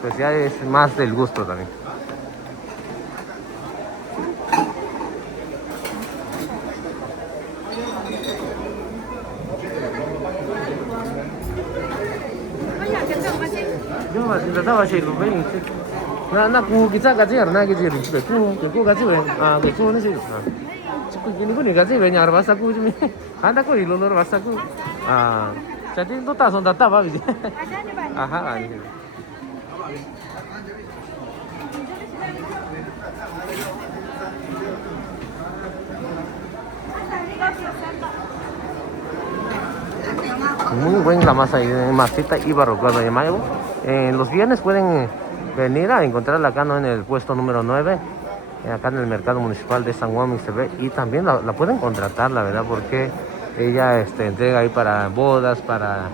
pues ya es más del gusto también. Yo mà xin tao chỉ lúc mình na cu cái chắc cái gì na cái gì cái cu cái gì vậy cái cu nó gì cái cu này cái gì vậy nhà nó sao cu chứ mình anh ta có gì luôn nó sao cu jadi itu tak sonda tak apa gitu aha ini muy buena la masa y masita y barbacoa Doña Mago. Los viernes pueden venir a encontrarla acá, ¿no? En el puesto número 9, acá en el mercado municipal de San Juan Mixtepec, y también la pueden contratar, la verdad, porque ella entrega ahí para bodas, para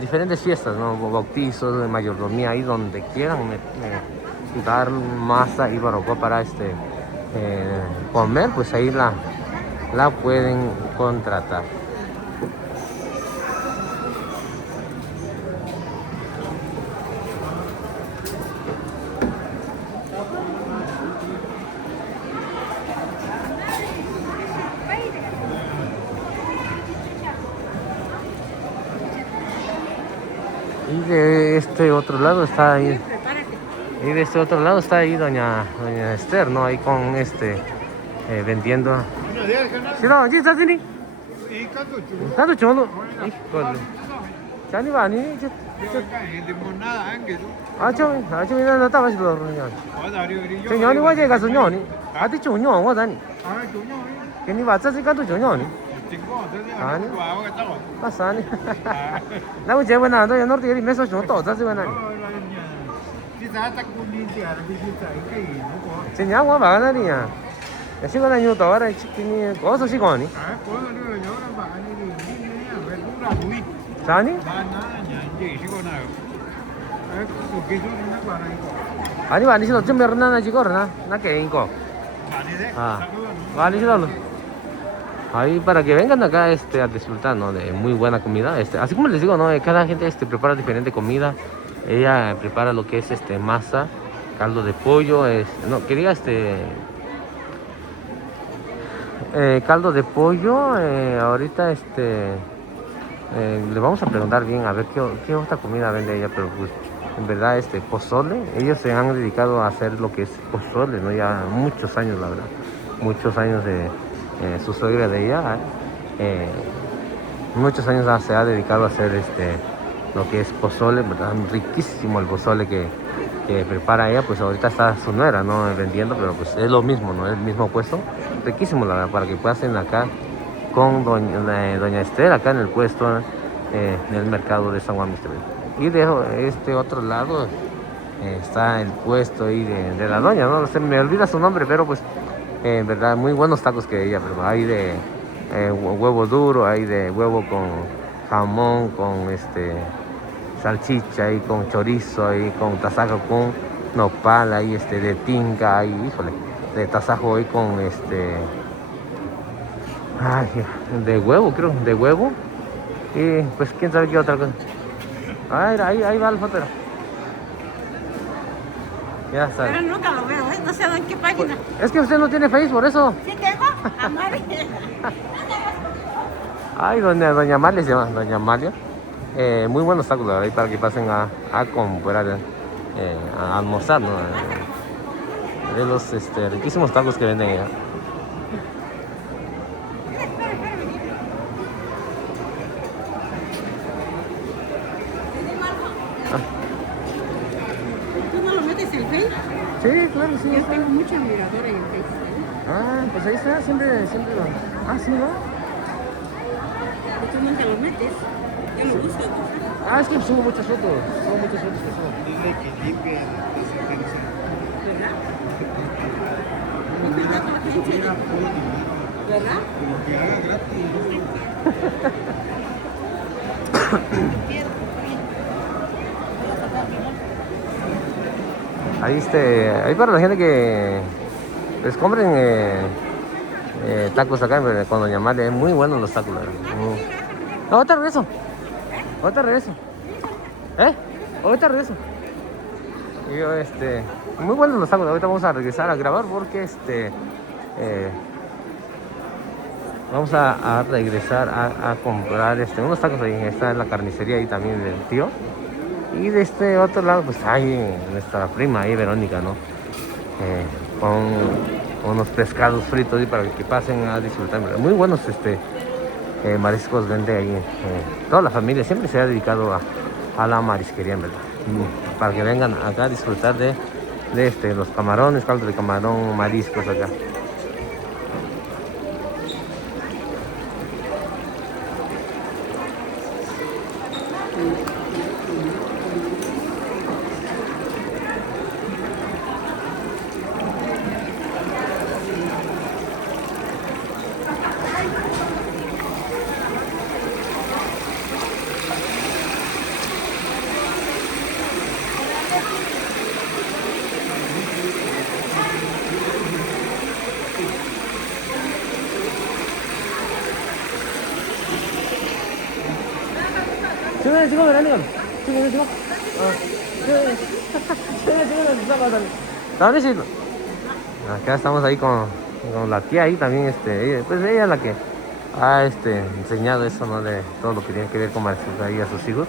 diferentes fiestas, ¿no? Bautizos, mayordomía, ahí donde quieran dar masa y barbacoa para comer, pues ahí la pueden contratar. Y de este otro lado está ahí. Y de este otro lado está ahí doña Esther, ¿no? Ahí con vendiendo. ¿Sí no? ¿Sí estás ahí? ¿Estás chulo? Híjole. ¿Ya ni va ni? 저 나 따라 싶어 그러냐. 저 년이 와제 가서 년이. 아디 좋냐 와다니. 괜히 왔자지 가도 좋냐니. 아니. 맞아니. 나도 제발 너 연어도 여기 메시지 좀 떠자지 왜나. 진짜 와 말하니야. 시간 아니요 더 알아 치킨이 거기서 시간이. 자니? 아니 많이 싫어 좀 열나 지거나 나 게임거 ah vale sí. Ahí para que vengan acá a disfrutar, ¿no? De muy buena comida. Así como les digo, ¿no? Cada gente prepara diferente comida. Ella prepara lo que es masa, caldo de pollo, no, quería caldo de pollo. Ahorita le vamos a preguntar bien a ver qué otra comida vende ella, pero pues en verdad pozole. Ellos se han dedicado a hacer lo que es pozole, ¿no? Ya muchos años, la verdad. Muchos años de su suegra de ella, muchos años se ha dedicado a hacer lo que es pozole, ¿verdad? Riquísimo el pozole que prepara ella. Pues ahorita está su nuera, ¿no? Vendiendo, pero pues es lo mismo, ¿no? El mismo puesto, riquísimo, la verdad, para que pasen acá con doña Esther, acá en el puesto, en el mercado de San Juan Mister. Y de este otro lado está el puesto ahí de la doña, ¿no? Se me olvida su nombre, pero pues en verdad muy buenos tacos que ella, pero hay de huevo duro, hay de huevo con jamón, con salchicha y con chorizo, ahí con tasajo con nopal, ahí de tinga, ahí, híjole, de tasajo ahí con ay, de huevo, creo, de huevo. Y pues quién sabe qué otra cosa. Ahí va el fotero. Ya está. Pero nunca lo veo, ¿eh? No sé en qué página. Es que usted no tiene Facebook, por eso. ¿Sí tengo? Amare. Ay, doña Amalia se llama, doña Amalia. Muy buenos tacos, la verdad, para que pasen a comprar, a almorzar, ¿no? De los riquísimos tacos que venden ella. ¿Tú no lo metes en Facebook? Sí, claro, sí. Yo tengo mucha admiradora en Facebook. Ah, pues ahí está, siempre lo... Ah, sí, ¿no? ¿Tú nunca lo metes? Yo lo busco. Ah, es que subo muchas fotos que subo. Dile que limpie ¿Verdad? ¿Verdad? ¿Verdad? lo que haga gratis. Ahí para la gente que pues compren tacos acá con doña Amalia, es muy buenos los tacos, la verdad. No, ahorita regreso. Ahorita regreso. Y yo, muy buenos los tacos. Ahorita vamos a regresar a grabar porque vamos a regresar a comprar unos tacos ahí. Está en la carnicería ahí también del tío. Y de este otro lado, pues hay nuestra prima ahí, Verónica, ¿no? Con unos pescados fritos y para que pasen a disfrutar. Muy buenos mariscos vende ahí. Toda la familia siempre se ha dedicado a la marisquería, en verdad. Para que vengan acá a disfrutar de los camarones, caldo de camarón, mariscos acá. 지금 아니야. 지금. Acá estamos ahí con la tía ahí también, pues ella es la que ha enseñado eso, ¿no? De todo lo que tiene que ver con mariscos ahí a sus hijos.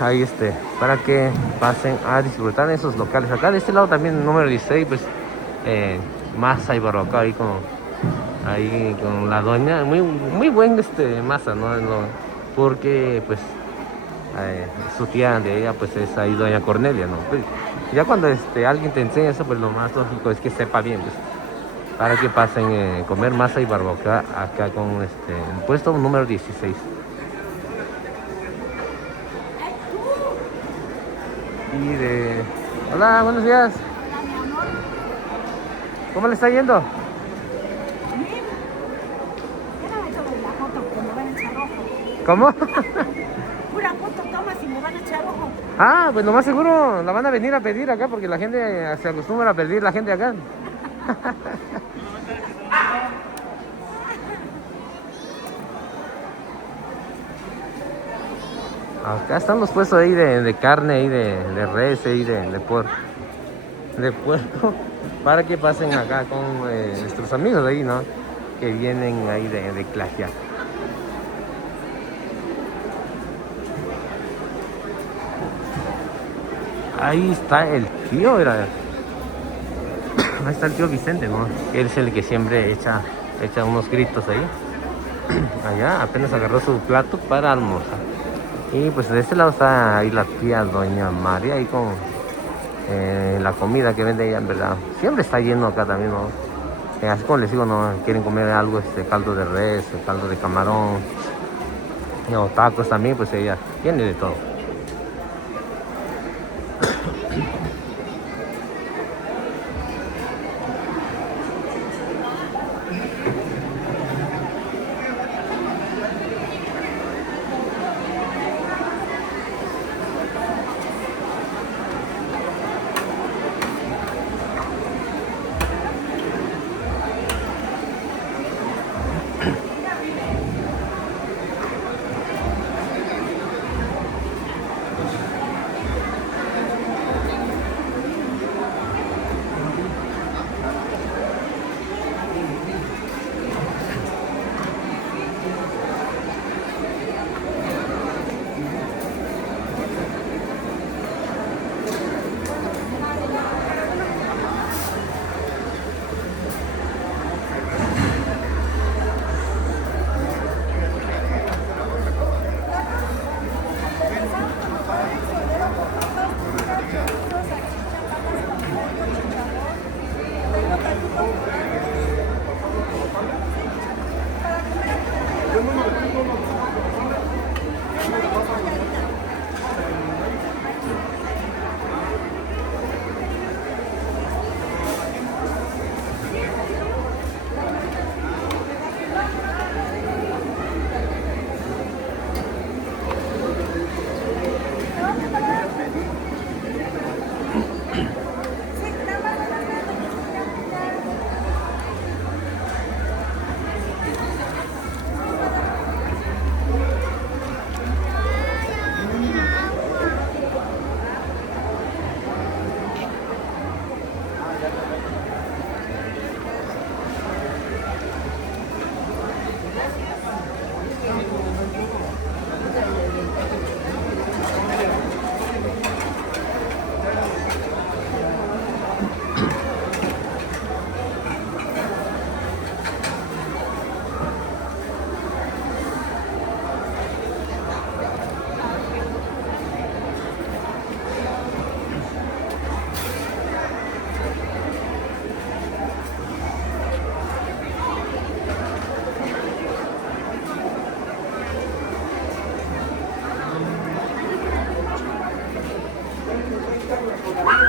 Ahí para que pasen a disfrutar en esos locales. Acá de este lado también, número 16, pues masa y barbacoa ahí con la doña, muy buen masa, ¿no? Porque pues su tía de ella pues es ahí doña Cornelia, ¿no? Pues, ya cuando alguien te enseña eso, pues lo más lógico es que sepa bien, pues, para que pasen comer masa y barbacoa acá con el puesto número 16. Hola, buenos días. ¿Cómo le está yendo? ¿Cómo? Pura foto tomas y me van a echar ojo. Ah, pues lo más seguro la van a venir a pedir acá porque la gente se acostumbra a pedir la gente acá. Acá están los puestos ahí de carne, ahí de res, ahí de puerco, para que pasen acá con nuestros amigos ahí, ¿no? Que vienen ahí de Tlaxiaco. Ahí está el tío, era. Ahí está el tío Vicente, ¿no? Él es el que siempre echa unos gritos ahí. Allá apenas agarró su plato para almorzar. Y pues de este lado está ahí la tía Doña María, ahí con la comida que vende ella, en verdad. Siempre está lleno acá también, ¿no? Así como les digo, ¿no? Quieren comer algo, caldo de res, caldo de camarón, o tacos también, pues ella tiene de todo.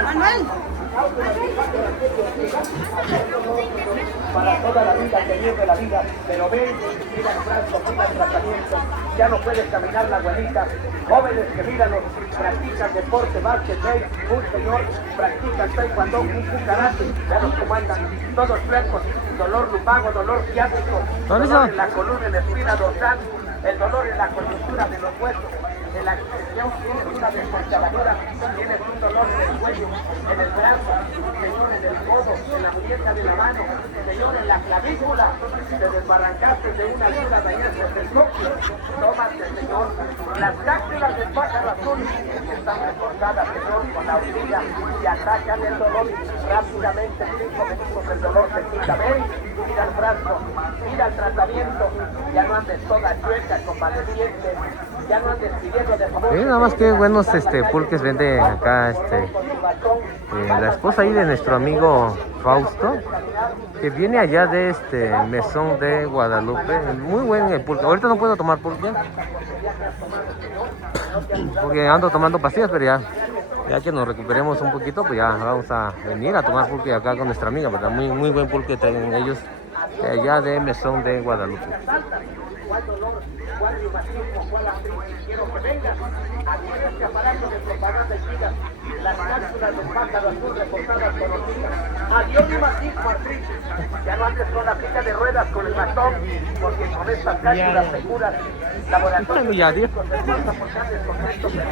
Manuel. Para toda la vida que viene la vida, pero ven, mira el brazo, mira el tratamiento, ya no puedes caminar la abuelita. Jóvenes que míralos, practican deporte, básquet, un señor, practican taekwondo, un karate, ya los comandan, todos frescos, dolor lumbago, dolor ciático, dolor en la columna, en la espina dorsal, el dolor en la coyuntura de los huesos. En la expresión tienes una desconchadura, tienes un dolor en el cuello, en el brazo, señor, en el codo, en la muñeca de la mano, señor, en la clavícula, te desbarrancaste de una altura, dañaste el cócleo, tómate, señor, las cápsulas del pájaro azul están reforzadas, señor, con la horquilla y atacan el dolor rápidamente, en 5 minutos el dolor se quita. Ven, mira el brazo, mira el tratamiento, ya no andes toda chueca, convaleciente, ya no andes pidiendo de favor. Sí, nada más que buenos pulques vende acá la esposa ahí de nuestro amigo Fausto, que viene allá de Mesón de Guadalupe. Muy buen el pulque. Ahorita no puedo tomar pulque porque ando tomando pastillas, pero ya que nos recuperemos un poquito, pues ya vamos a venir a tomar pulque acá con nuestra amiga, ¿verdad? Muy buen pulque traen ellos. allá de Mesón de Guadalupe. ¿Cuál dolor, cuál reumatismo, cuál artritis? Quiero que vengan aquí en este aparato de propaganda y digan las cápsulas del pájaro azul reportadas por hormigas. Adiós reumatismo, artritis. Ya no andes con la silla de ruedas, con el bastón, porque con estas cápsulas seguras, laboratorios médicos se esfuerzan por darles con esto feliz.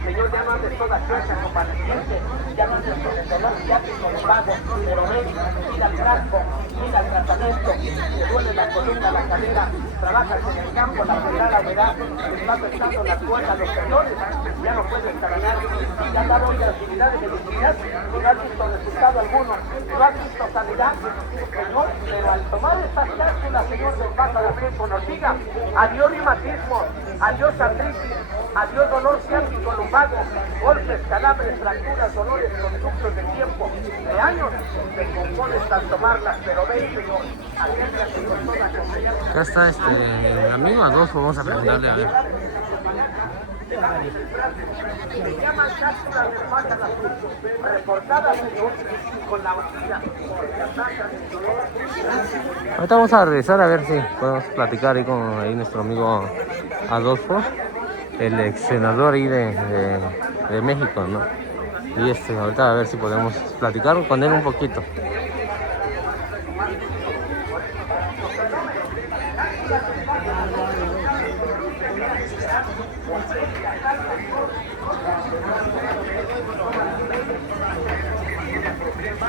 Señor, ya no andes toda suelta, compadeciente, ya no andes con el dolor ciático de vago, pero ven, mira el frasco, mira el tratamiento, te duele la columna, la cadera, trabajas en el campo, la humedad, te está afectando la cuerda, los tendones, ya no puedes caminar, te han dado hoy actividades de dignidad y no has visto resultado alguno, no has visto sanidad, Señor, pero al tomar estas cápsulas, Señor, del pájaro azul con hormiga, adiós reumatismo, adiós artritis, adiós dolor ciático, lumbago, golpes, calambres, fracturas, dolores, conductos de tiempo, de años, te compones al tomarlas, pero ven, Señor, acércate con toda confianza. Acá está el amigo Adolfo, vamos a preguntarle a ver. Se llaman cápsulas de pájaro azul, reportadas, Señor, con la hormiga, porque atacan el dolor. Ahorita vamos a regresar a ver si podemos platicar ahí con ahí nuestro amigo Adolfo, el ex senador ahí de México, ¿no? Y ahorita a ver si podemos platicar con él un poquito.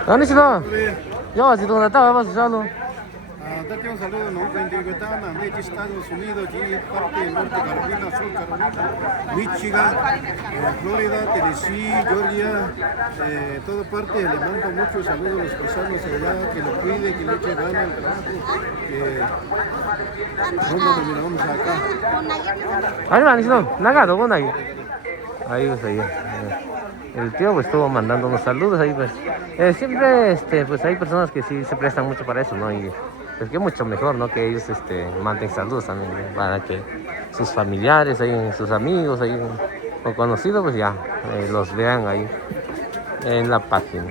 ¿Dónde se va? Yo, si tú no estabas, vas a usarlo. Date un saludo, ¿no? Pentilguetana, de Estados Unidos, allí parte de Norte Carolina, Sur Carolina, Michigan, Florida, Tennessee, Georgia, toda parte. Le mando muchos saludos a los paisanos allá, que lo cuiden, que le echen ganas al trabajo. ¿Dónde nos miramos acá? Ahí va, no, nada, ¿dónde ahí? Ahí, pues ahí. El tío pues estuvo mandando unos saludos ahí, pues. Siempre, pues hay personas que sí se prestan mucho para eso, ¿no? Y pues que mucho mejor, ¿no? Que ellos, manden saludos también, ¿no? Para que sus familiares, ahí, sus amigos, ahí, o conocidos, pues ya, los vean ahí en la página.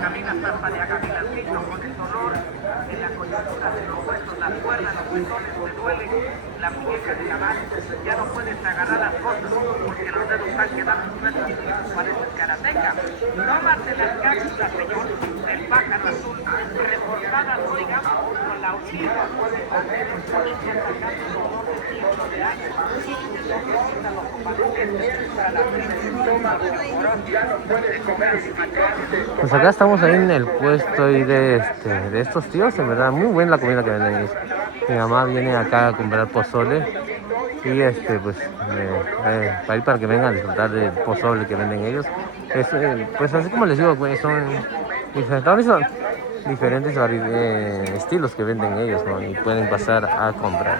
Caminas hasta de agavilacito con el dolor en la coyuntura de los huesos, las cuerdas, los tendones te duelen, la muñeca de la mano, ya no puedes agarrar las cosas porque los dedos están quedando sueltos y pareces karateca. Tómate las cápsulas, Señor, del pájaro azul, reforzadas, oiga, con la hormiga, de años, Pues acá estamos ahí en el puesto ahí de estos tíos, en verdad, muy buena la comida que venden ellos. Mi mamá viene acá a comprar pozole y pues para ir para que vengan a disfrutar del pozole que venden ellos. Pues así como les digo, pues son diferentes estilos que venden ellos, ¿no? Y pueden pasar a comprar.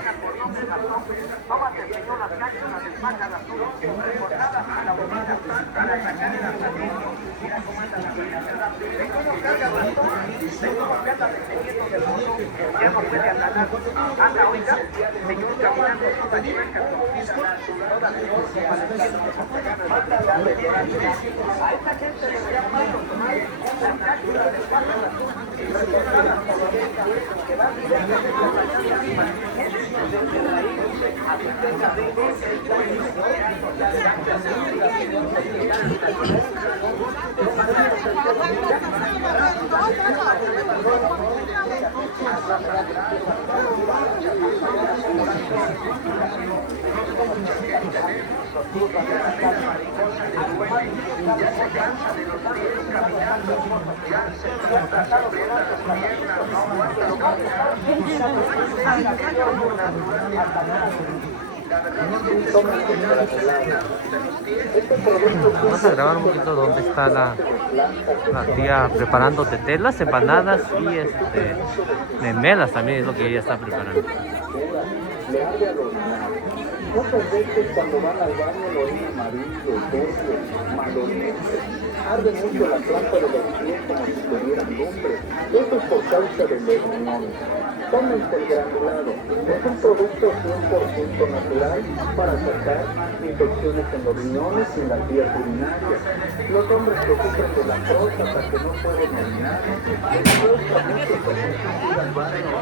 Ya no puede andar, anda, oiga, señor, caminando toda chueca, toda a esta gente le voy a tomar las cápsulas del pájaro azul, que va directamente a la llama, desde raíz, así tenga Vamos a grabar un poquito dónde está la tía preparando tetelas, empanadas y memelas también es lo que ella está preparando. le arde al orinar. Muchas veces cuando van al baño lo orinan amarillo, turbio, maloliente. Arde mucho la planta de los pies como si tuvieran lumbre. Esto es por causa de los riñones. Tómense el granulado. Es un producto 100% natural para sacar infecciones en los riñones y en las vías urinarias. Los hombres que sufren de la próstata, que no pueden orinar, les cuesta mucho ir al baño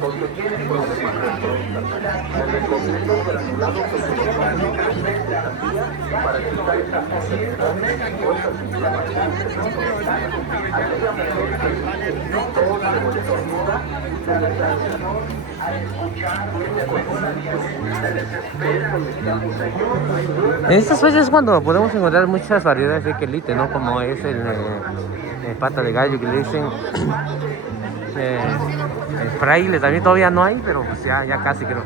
porque tienen problemas de próstata. Les recomiendo el granulado que se toma para quitar esas molestias o esas inflamaciones. Ayuda mejor que todo se estornuda. En estas fechas es cuando podemos encontrar muchas variedades de quelite, ¿no? Como es el pata de gallo que le dicen, el fraile también todavía no hay, pero pues ya casi creo.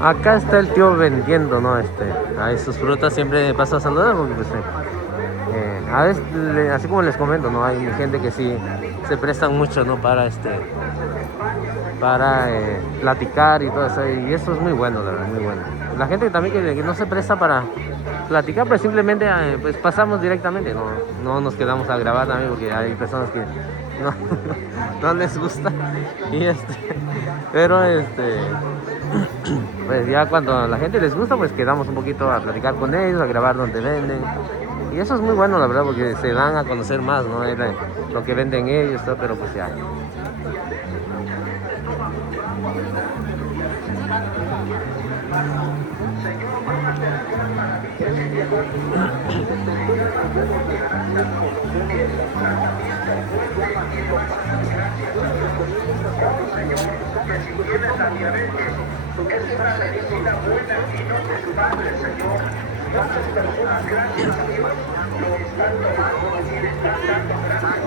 Acá está el tío vendiendo, ¿no? A sus frutas siempre pasa a saludar porque pues, a veces, así como les comento, ¿no? Hay gente que sí se prestan mucho, ¿no? Para platicar y todo eso, y eso es muy bueno, la verdad, muy bueno. La gente también que no se presta para platicar, pues simplemente pues pasamos directamente, no nos quedamos a grabar también porque hay personas que no les gusta y pero pues ya cuando a la gente les gusta, pues quedamos un poquito a platicar con ellos, a grabar donde venden. Y eso es muy bueno, la verdad, porque se dan a conocer más, ¿no? Lo que venden ellos, todo, pero pues ya. Es una medicina buena y no culpable, Señor. Muchas personas, gracias a Dios, lo están tomando y le están dando gracias.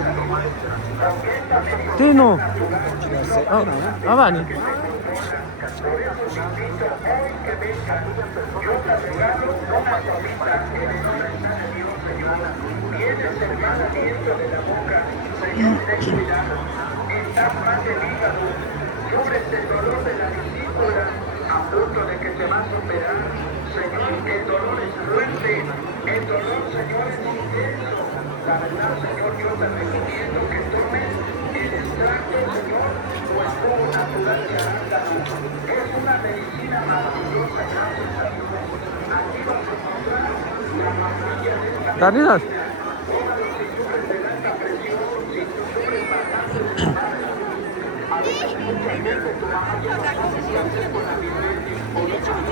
Aunque esta medicina Tino. Avani. por eso os invito hoy que vengan. Yo te regalo una tomita en el nombre de Dios, Señor. Tienes el mal aliento de la boca, Señor, ten cuidado. Estás mal del hígado. Sufres el dolor de la vesícula, a punto de que te vas a operar. Señor, el dolor es fuerte, el dolor, Señor, es intenso. La verdad, Señor, yo te recomiendo que tomes el extracto, Señor, o el jugo natural de arándano. Es una medicina maravillosa, gracias a Dios. Aquí vas a encontrar la maravilla de esta ¿Tanidas? si sufres de alta presión, si tú sufres bastante de diabetes, a veces muchas veces tu mamá ya no sabe qué hacer con la diabetes o no sabe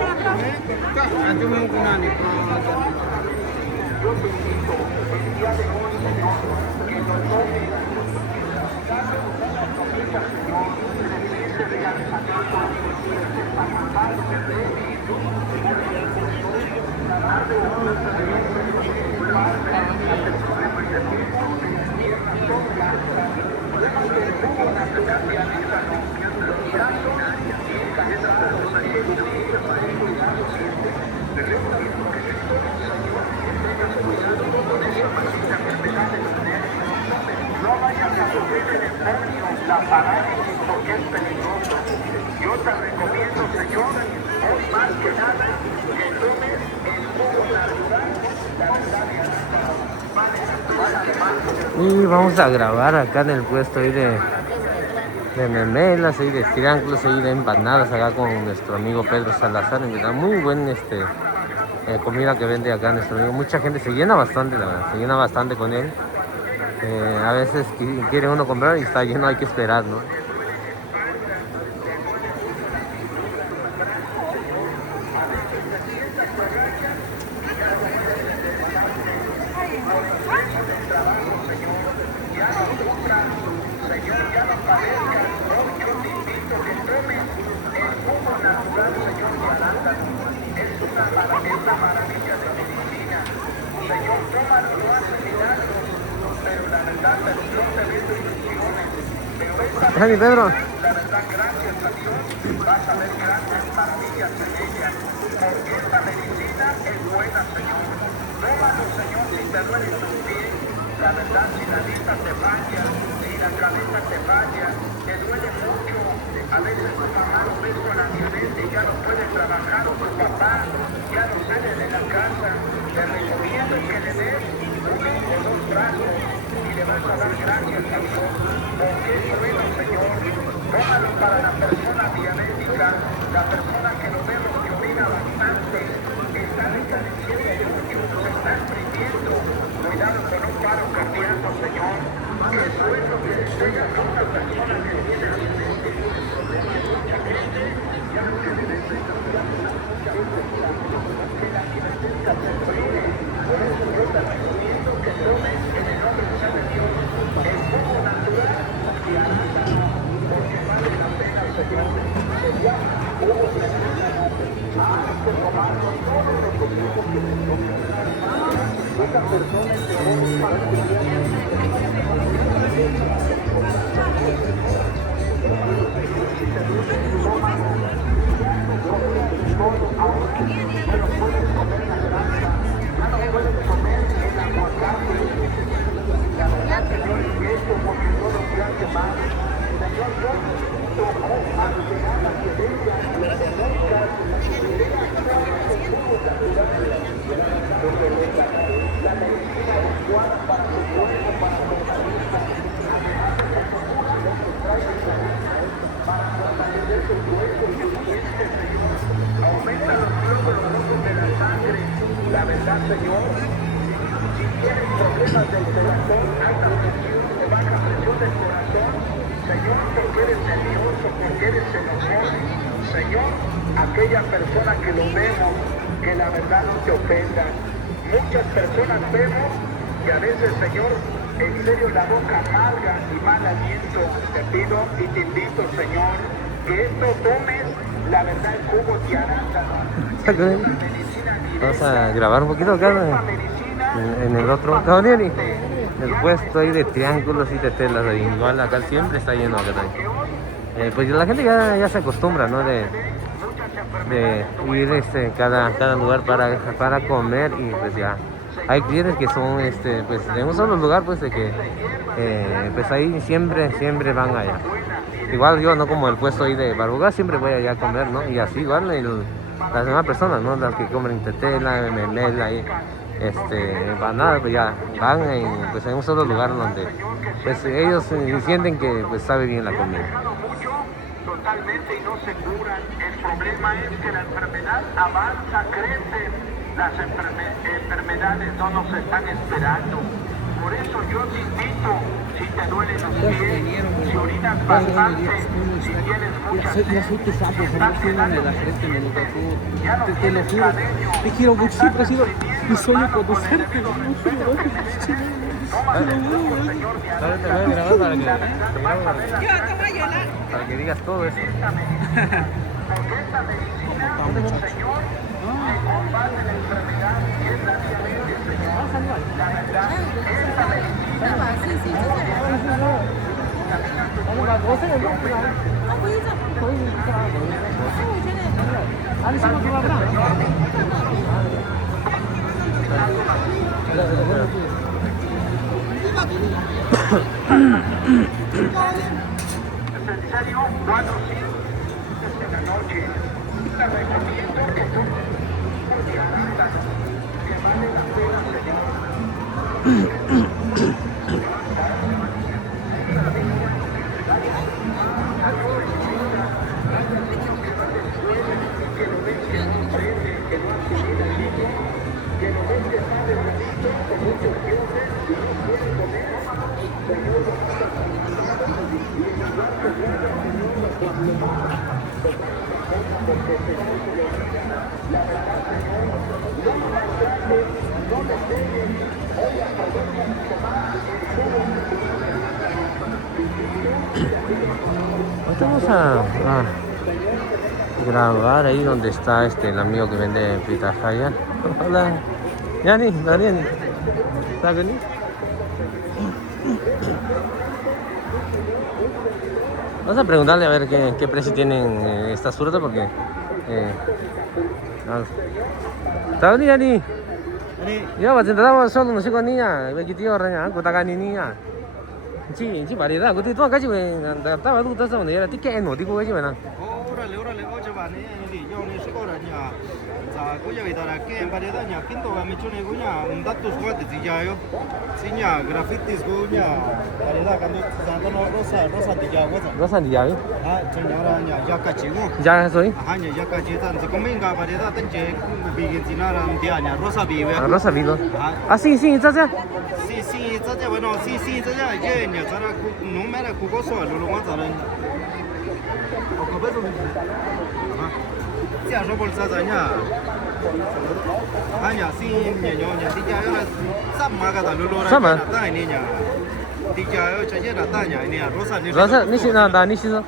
yo te invito el día de hoy, Señor, que lo tomes, Señor, se vea desatado a no vayas a sufrir el enfermo, la parálisis, porque es peligroso. Yo te recomiendo, Señor, hoy más que nada, que tomes el jugo natural, la verdad de Y vamos a grabar acá en el puesto ahí de memelas, ahí de triángulos, ahí de empanadas, acá con nuestro amigo Pedro Salazar. En verdad, muy buen comida que vende acá nuestro amigo. Mucha gente se llena bastante, la verdad, se llena bastante con él. A veces quiere uno comprar y está lleno, hay que esperar, ¿no? Señor, ya no padezcas, yo te invito que tomes esta maravilla de medicina. Señor, tómalo, no hace milagros, pero la verdad no te ves bendiciones. Pero esta Dani, Pedro. la verdad, gracias a Dios, vas a ver grandes maravillas en ella, porque esta medicina es buena, Señor. Tómalo, Señor, si te duele tus pies, la verdad, si la vista te falla, si la cabeza te falla, te duele mucho. A veces tu mamá lo ves con la violencia y ya no puede trabajar, o tu papá ya no sale de la casa. Te recomiendo que le des 1 o 2 brazos y le vas a dar gracias a Dios, porque es bueno, Señor. Tómalo para la persona diabética, la persona que lo vemos que orina bastante, que está encareciendo mucho, se está exprimiendo. Cuidado con un paro cardíaco, Señor. Eso es lo que desea una persona que tiene diabetes. Mucha gente ya no se debe mucha gente que la diabetes se exprime. Por eso yo te recomiendo que tomes en el nombre de Dios el jugo natural que arándano, porque vale la pena, Señor. Se llama jugo de arándano. Haz que tomarlo todos los domingos que te toquen. Esa persona es mejor para tu la medicina adecuada para tu cuerpo, para tu organismo, para fortalecer tu cuerpo y tu mente, Señor. Aumenta los glóbulos rojos de la sangre. La verdad, Señor, si tienes problemas del corazón, alta presión o baja presión del corazón, Señor, porque eres nervioso, porque eres enojón, Señor, aquella persona que lo vemos, que la verdad no te ofenda. Muchas personas vemos que a veces, Señor, en serio la boca amarga y mal aliento. Te pido y te invito, Señor, que esto tomes, la verdad, el jugo de arándano. Vamos a grabar un poquito acá en el otro Gabriel, el puesto ahí de triángulos y de telas ahí. Igual acá siempre está lleno acá también. Pues la gente ya se acostumbra, ¿no? De ir cada lugar para comer, y pues ya hay clientes que son pues en un solo lugar, pues de que pues ahí siempre van allá. Igual yo, no como el puesto ahí de Barboga, siempre voy allá a comer, ¿no? Y así igual las demás personas, ¿no? Las que comen en tetela, en memela y empanada, pues ya van pues en un solo lugar donde pues ellos sienten que pues sabe bien la comida. Totalmente y no se curan. El problema es que la enfermedad avanza, crece. Las enfermedades no nos están esperando. Por eso yo te invito, si te duelen los pies, si orinas bastante, si tienes mucha sed, Ya soy tu sapo, si estás no quedando de la frente, me lo tatuó. ya no Te lo tienes juro, cabello, te quiero mucho, siempre ha sido mi sueño hermano, conocerte. con el respeto que mereces. Tómate el jugo, Señor, de arándano. Para que digas todo eso. Esta medicina, porque esta medicina, Señor, me combate la enfermedad y es la diabetes, Señor. La verdad, esta medicina en serio, 4 o 5 en la noche. Te recomiendo que tú te arandas, que vale la pena, Señor. Que lo ves que no aprende, que no asimila el niño, que lo ves que está delgadito, con muchos dioses y no puede comer. Señor, lo vas a y en lugar que guarda el Señor lo proclamaba. Porque el Señor se lo diga, la verdad, Señor, no lo maltrates, no le pegues, hoy aprovecha a tomar el jugo de tu vida. Ahorita vamos a grabar ahí donde está el amigo que vende pitahaya. Hola, Yani, Daniel, ¿está bien? Vamos a preguntarle a ver qué precio tienen estas frutas porque... ¿Está bien, Yani? Ya, pues intentamos solo no sé con niña, ve que tío orangnya, aku tak ni niña. Ci variedad, aku tu gaji we, ta tu ta sa ne, ti ke no, ti ko gaji we na. órale, ocho vale, yo ni sé ahora ya. Za kuya vidara que en variedad ya quinto va micho ne kuya, datos guate ya yo. Sinya grafitis kuya, variedad cuando santo no rosa de ya guata. Rosa di ya. Ah, señora ya cachigo. Ya soy. Ajá, ya cachitan, se cominga variedad tenche bigin sinara diaña rosa vive. Rosa vivo. Ah, sí, za. Sí,这bueno, sí,这样也你这那农买的苦果说，路我这人，我可不是啊，这样说不是这样，哎呀，是你底下有那什么个的路路什么大一点，底下有这些的大一点，Rosa, ni si na, ni si so.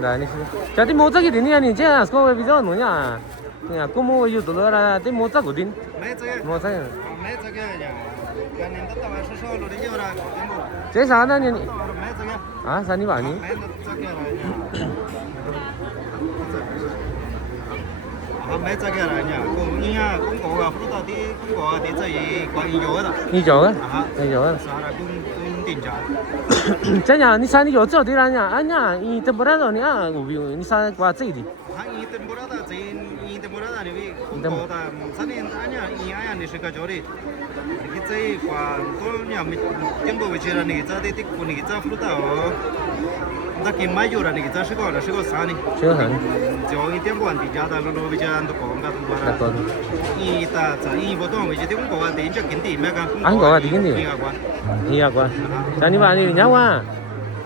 Da, ni si so. Jadi mau cakap ini ni, jangan sekolah video nunya. Ya, aku mau YouTube lah, tapi mau cakap din. 没这个，mau cakap. 没这个呀，赶紧的到晚上收了的有了，全部， Jadi sana ni. 没这个。 Ah, sani ba ni? 没这个了。没这个了呢，公你啊，公国啊，不知道的，公国的这一关于有的， Ni jauh kan? 啊， Ni jauh kan? 啥了公定价， Jangan, ni sana jauh jauh di ranya. Anya, ini tempat ni ubi, ni sana kuat sih di. 他一temporada这一temporada你为公国的，这里俺家一俺你是个叫的，你这一关多年没经过回去了，你这的的你这不到，那给买酒了，你这是个啥呢？ Siapa sana? 就一点关的家的路路回去都讲个多了。 Takut. 一打在一波段位置的公国啊，电就经济咩个？ Ang gawa di gini. 边个关？ Iya kuat. Sani ba ni nyawa.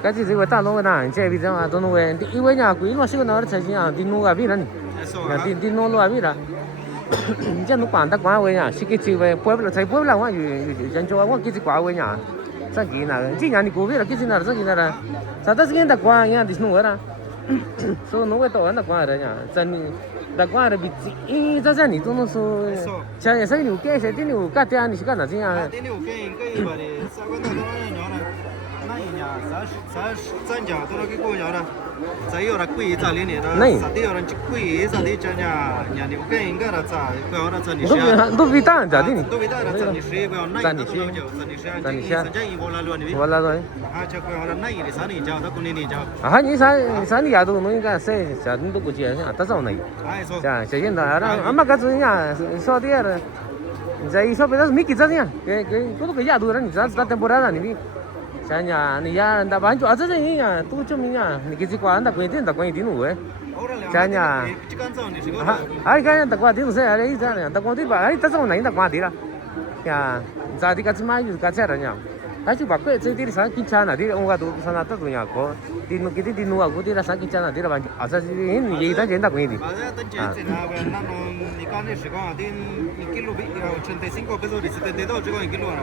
Kasi sih kita tahu na, cek bisa atau nunggu. Di ibunya aku ini masih kena orang cakap di nunggu abi lah ni. 说 Ya 啊， di nunggu abi lah. Jangan lupa anda kuat wenya. Sikit sih we, pueblo saya pueblo wah jangan coba wah kita kuat wenya. Sakit na, jangan ni kuat lah kita na sakit na. Sada sakit anda kuat ya di nunggu lah. So nunggu tu anda kuat lah ya. Jadi anda kuat lah bici. Ini saja ni tu nusu. Saya sakit ni uke, saya ni uke tiada ni sekarang sih ya. 第六跟把的啥个那多少年了？那一年三家都那个过年了，再有那贵咋的呢？啥的有人去贵，啥的讲呀，年的跟应该那咋，不要那咋你说。 都比当jadi ni. 都为大了咋你说，不要那一个就咋你说，人家一波来乱的。 Wala doy. 啊，这个好像那一的啥你叫，他过年你叫。 Ah, ni sa ni ado no inga se sa ndu ko ji sa ta sa nai. 哎，说。 Ja, se yenda ara amma ka zu nya so dia. Ja iso pedas mi kita nya. Que todo que ya dura ni sa temporada ni. Sa nya ni ya nda banjo aza ni nya tu chu mi nya ni ki kwa anda ko tin da ko tin nu e. Sa nya. Ai ka nya da kwa tin se ara i sa nya da ko tin ba ai ta sa nai da kwa ti la. Ya, za di ka ma yu ka cha ra nya. Aji bakwe ce diri sa kichana diri onga tu sana ta tu nya ko dinu kiti dinu aku diri sa kichana diri banjo asa ji ni ye ta jenda ko ni. 反正等节子那个那种你刚才时光的1 kilo 85 pesos de 72 这个1 kilo 了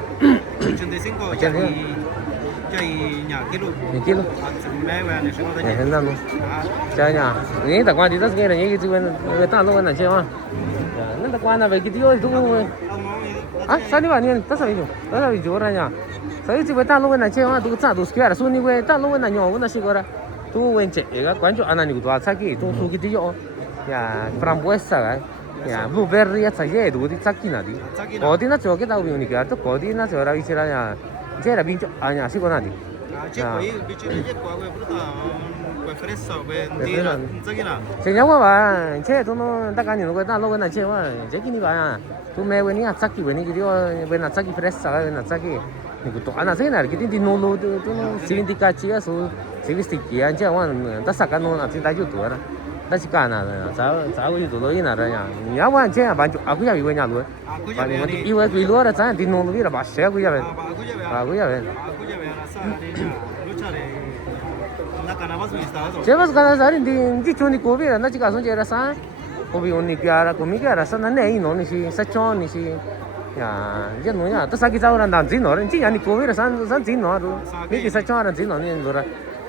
85加一2 kilo Ni kilo. 买完的时候的 Eh, hendan no. 啊 Cha nya. Ni ta kwa di ta ke ra ni ki tu ta lo na che wa. Ya, na ta kwa na be ki ti yo tu. Ah, sa ni ba ni ta sa ju. Ta sa ju ra nya. Sa ji be ta lo na che wa tu sa tu skya ra su ni we ta lo na nyo na si ko ra. Tu wen che ga kwan ju ana ni tu sa ki tu su ki ti yo. Ya, frambuesa ga. Ya, blueberry ya sa ye du di sa ki na di. Ko di na cho ke ta u ni ka to ko di na cho ra i che ra nya. Che ra bin cho anya si ko na di. 结果比起那些瓜我也不知道，怪fresa怪低了，这个呢？ Señor wa che tu no ta ka ni no ta lo na che wa che ki ni ba ya. Tu me weni a saki weni ki dio weni saki fresa ga weni saki. Ni ku to ana se na ki ti no lo tu no sin ti ka chi ya su si visti ki an che wa ta saka no na ti ta ju tu ra. Ta si ka na sa wi tu lo ina ra ya. Ni ya wa che ba ju a ku ya wi wen ya lo. Ba ni ti i wa ki lo ra sa ti no lo wi ra ba she ku ya wen. Ba ku ya wen. Llevas ganas de di chuni ko vi na chika son jera sa ko vi onni kyara ko mi kyara sa na nei no ni si sa chon ni si ya ya no ya ta sa ki sa ora dan zin no ren chi ya ni ko vi san zin no ru mi ki sa chon ran zin no ni ro ra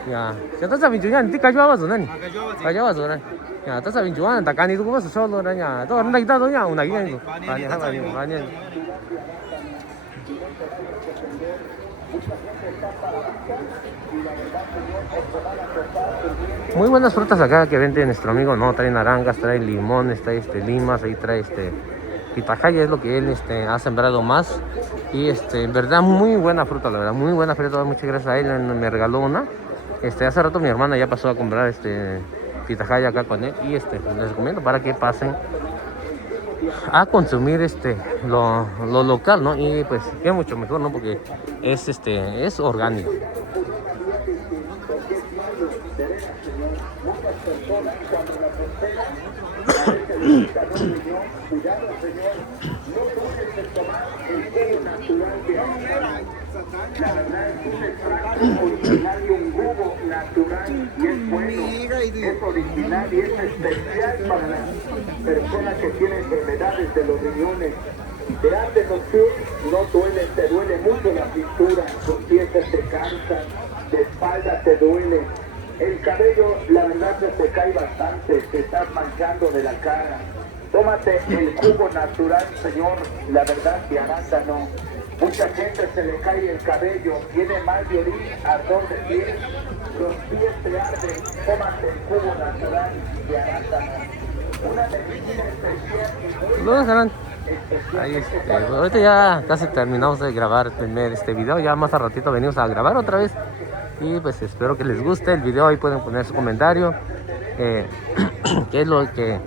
ya ya ta sa mi ju ya ni ka jwa wa zo na ni ka jwa wa zo na 야, 따사빈 좋아하는 다까니 두고 봐서 서로라냐. 또 한다 기타 도냐. una guía. 아니. Muy buenas frutas acá que vende nuestro amigo, ¿no? Trae naranjas, trae limones, trae limas, ahí trae pitahaya, es lo que él ha sembrado más. Y en verdad muy buena fruta, la verdad, muy buena fruta, muchas gracias a él, me regaló una. Hace rato mi hermana ya pasó a comprar pitahaya acá con él y les recomiendo para que pasen a consumir lo local, ¿no? Y pues es mucho mejor, ¿no? Porque es orgánico. La verdad es un extracto original y un jugo natural y es bueno, es original y es especial para las personas que tienen enfermedades de los riñones. Te arden los pies, no duele, te duele mucho la pintura, los pies se te cansan, de espalda te duele. El cabello, la verdad, se te cae bastante, te estás manchando de la cara. Tómate el jugo natural, señor, la verdad, de arándano. Mucha gente se le cae el cabello, tiene mal de orín, ardor de piel, los pies te arden. Tómate el jugo natural de arándano. Una medicina especial y muy Saludos, canal. Ahí ahorita ya casi terminamos de grabar el primer video, ya más a ratito venimos a grabar otra vez. Y pues espero que les guste el video, ahí pueden poner su comentario, qué es lo que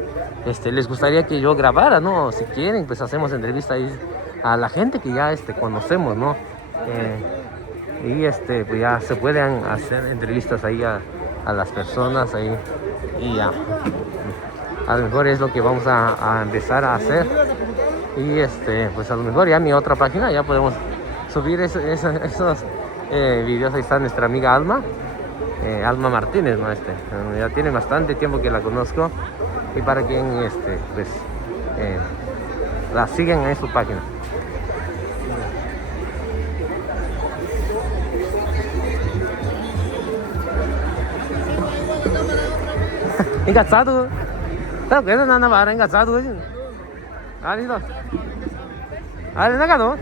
les gustaría que yo grabara, ¿no? Si quieren, pues hacemos entrevista ahí a la gente que ya conocemos, ¿no? Y pues ya se pueden hacer entrevistas ahí a las personas ahí y ya. A lo mejor es lo que vamos a empezar a hacer. Y pues a lo mejor ya mi otra página ya podemos subir esos videos. Ahí está nuestra amiga Alma, Alma Martínez, ¿no? Ya tiene bastante tiempo que la conozco. Y para quien pues la siguen en su página. Engasado. Tao que nó nó bảo engasado chứ. Đi thôi. Nó cả rồi.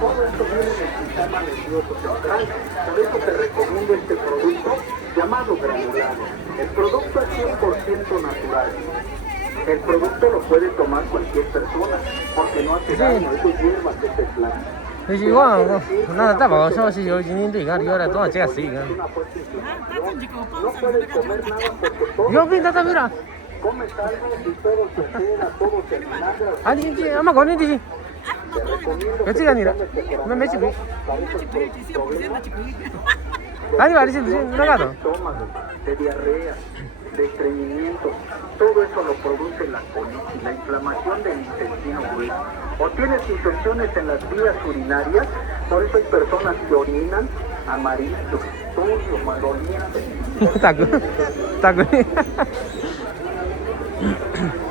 Todo esto viene del sistema nervioso central, por eso te recomiendo este producto llamado granulado. El producto es 100% natural. El producto lo puede tomar cualquier persona, porque no hace daño, es hierba que se planta. Pues igual, nada, está para eso, si yo ni llegar, yo ahora todo llega así. No puedes comer nada porque todo Yo pinta mira. comes algo y todo se queda, todo se vinagre. 아니 이제 아마 거는지. 며칠 아니라. 몇 며칠. 아니 말이지 무슨 나가도. Estómago, de diarrea, de estreñimiento, todo eso lo produce la colitis, la inflamación del intestino grueso. O tienes infecciones en las vías urinarias, por eso hay personas que orinan amarillo, turbio, maloliente. Taco.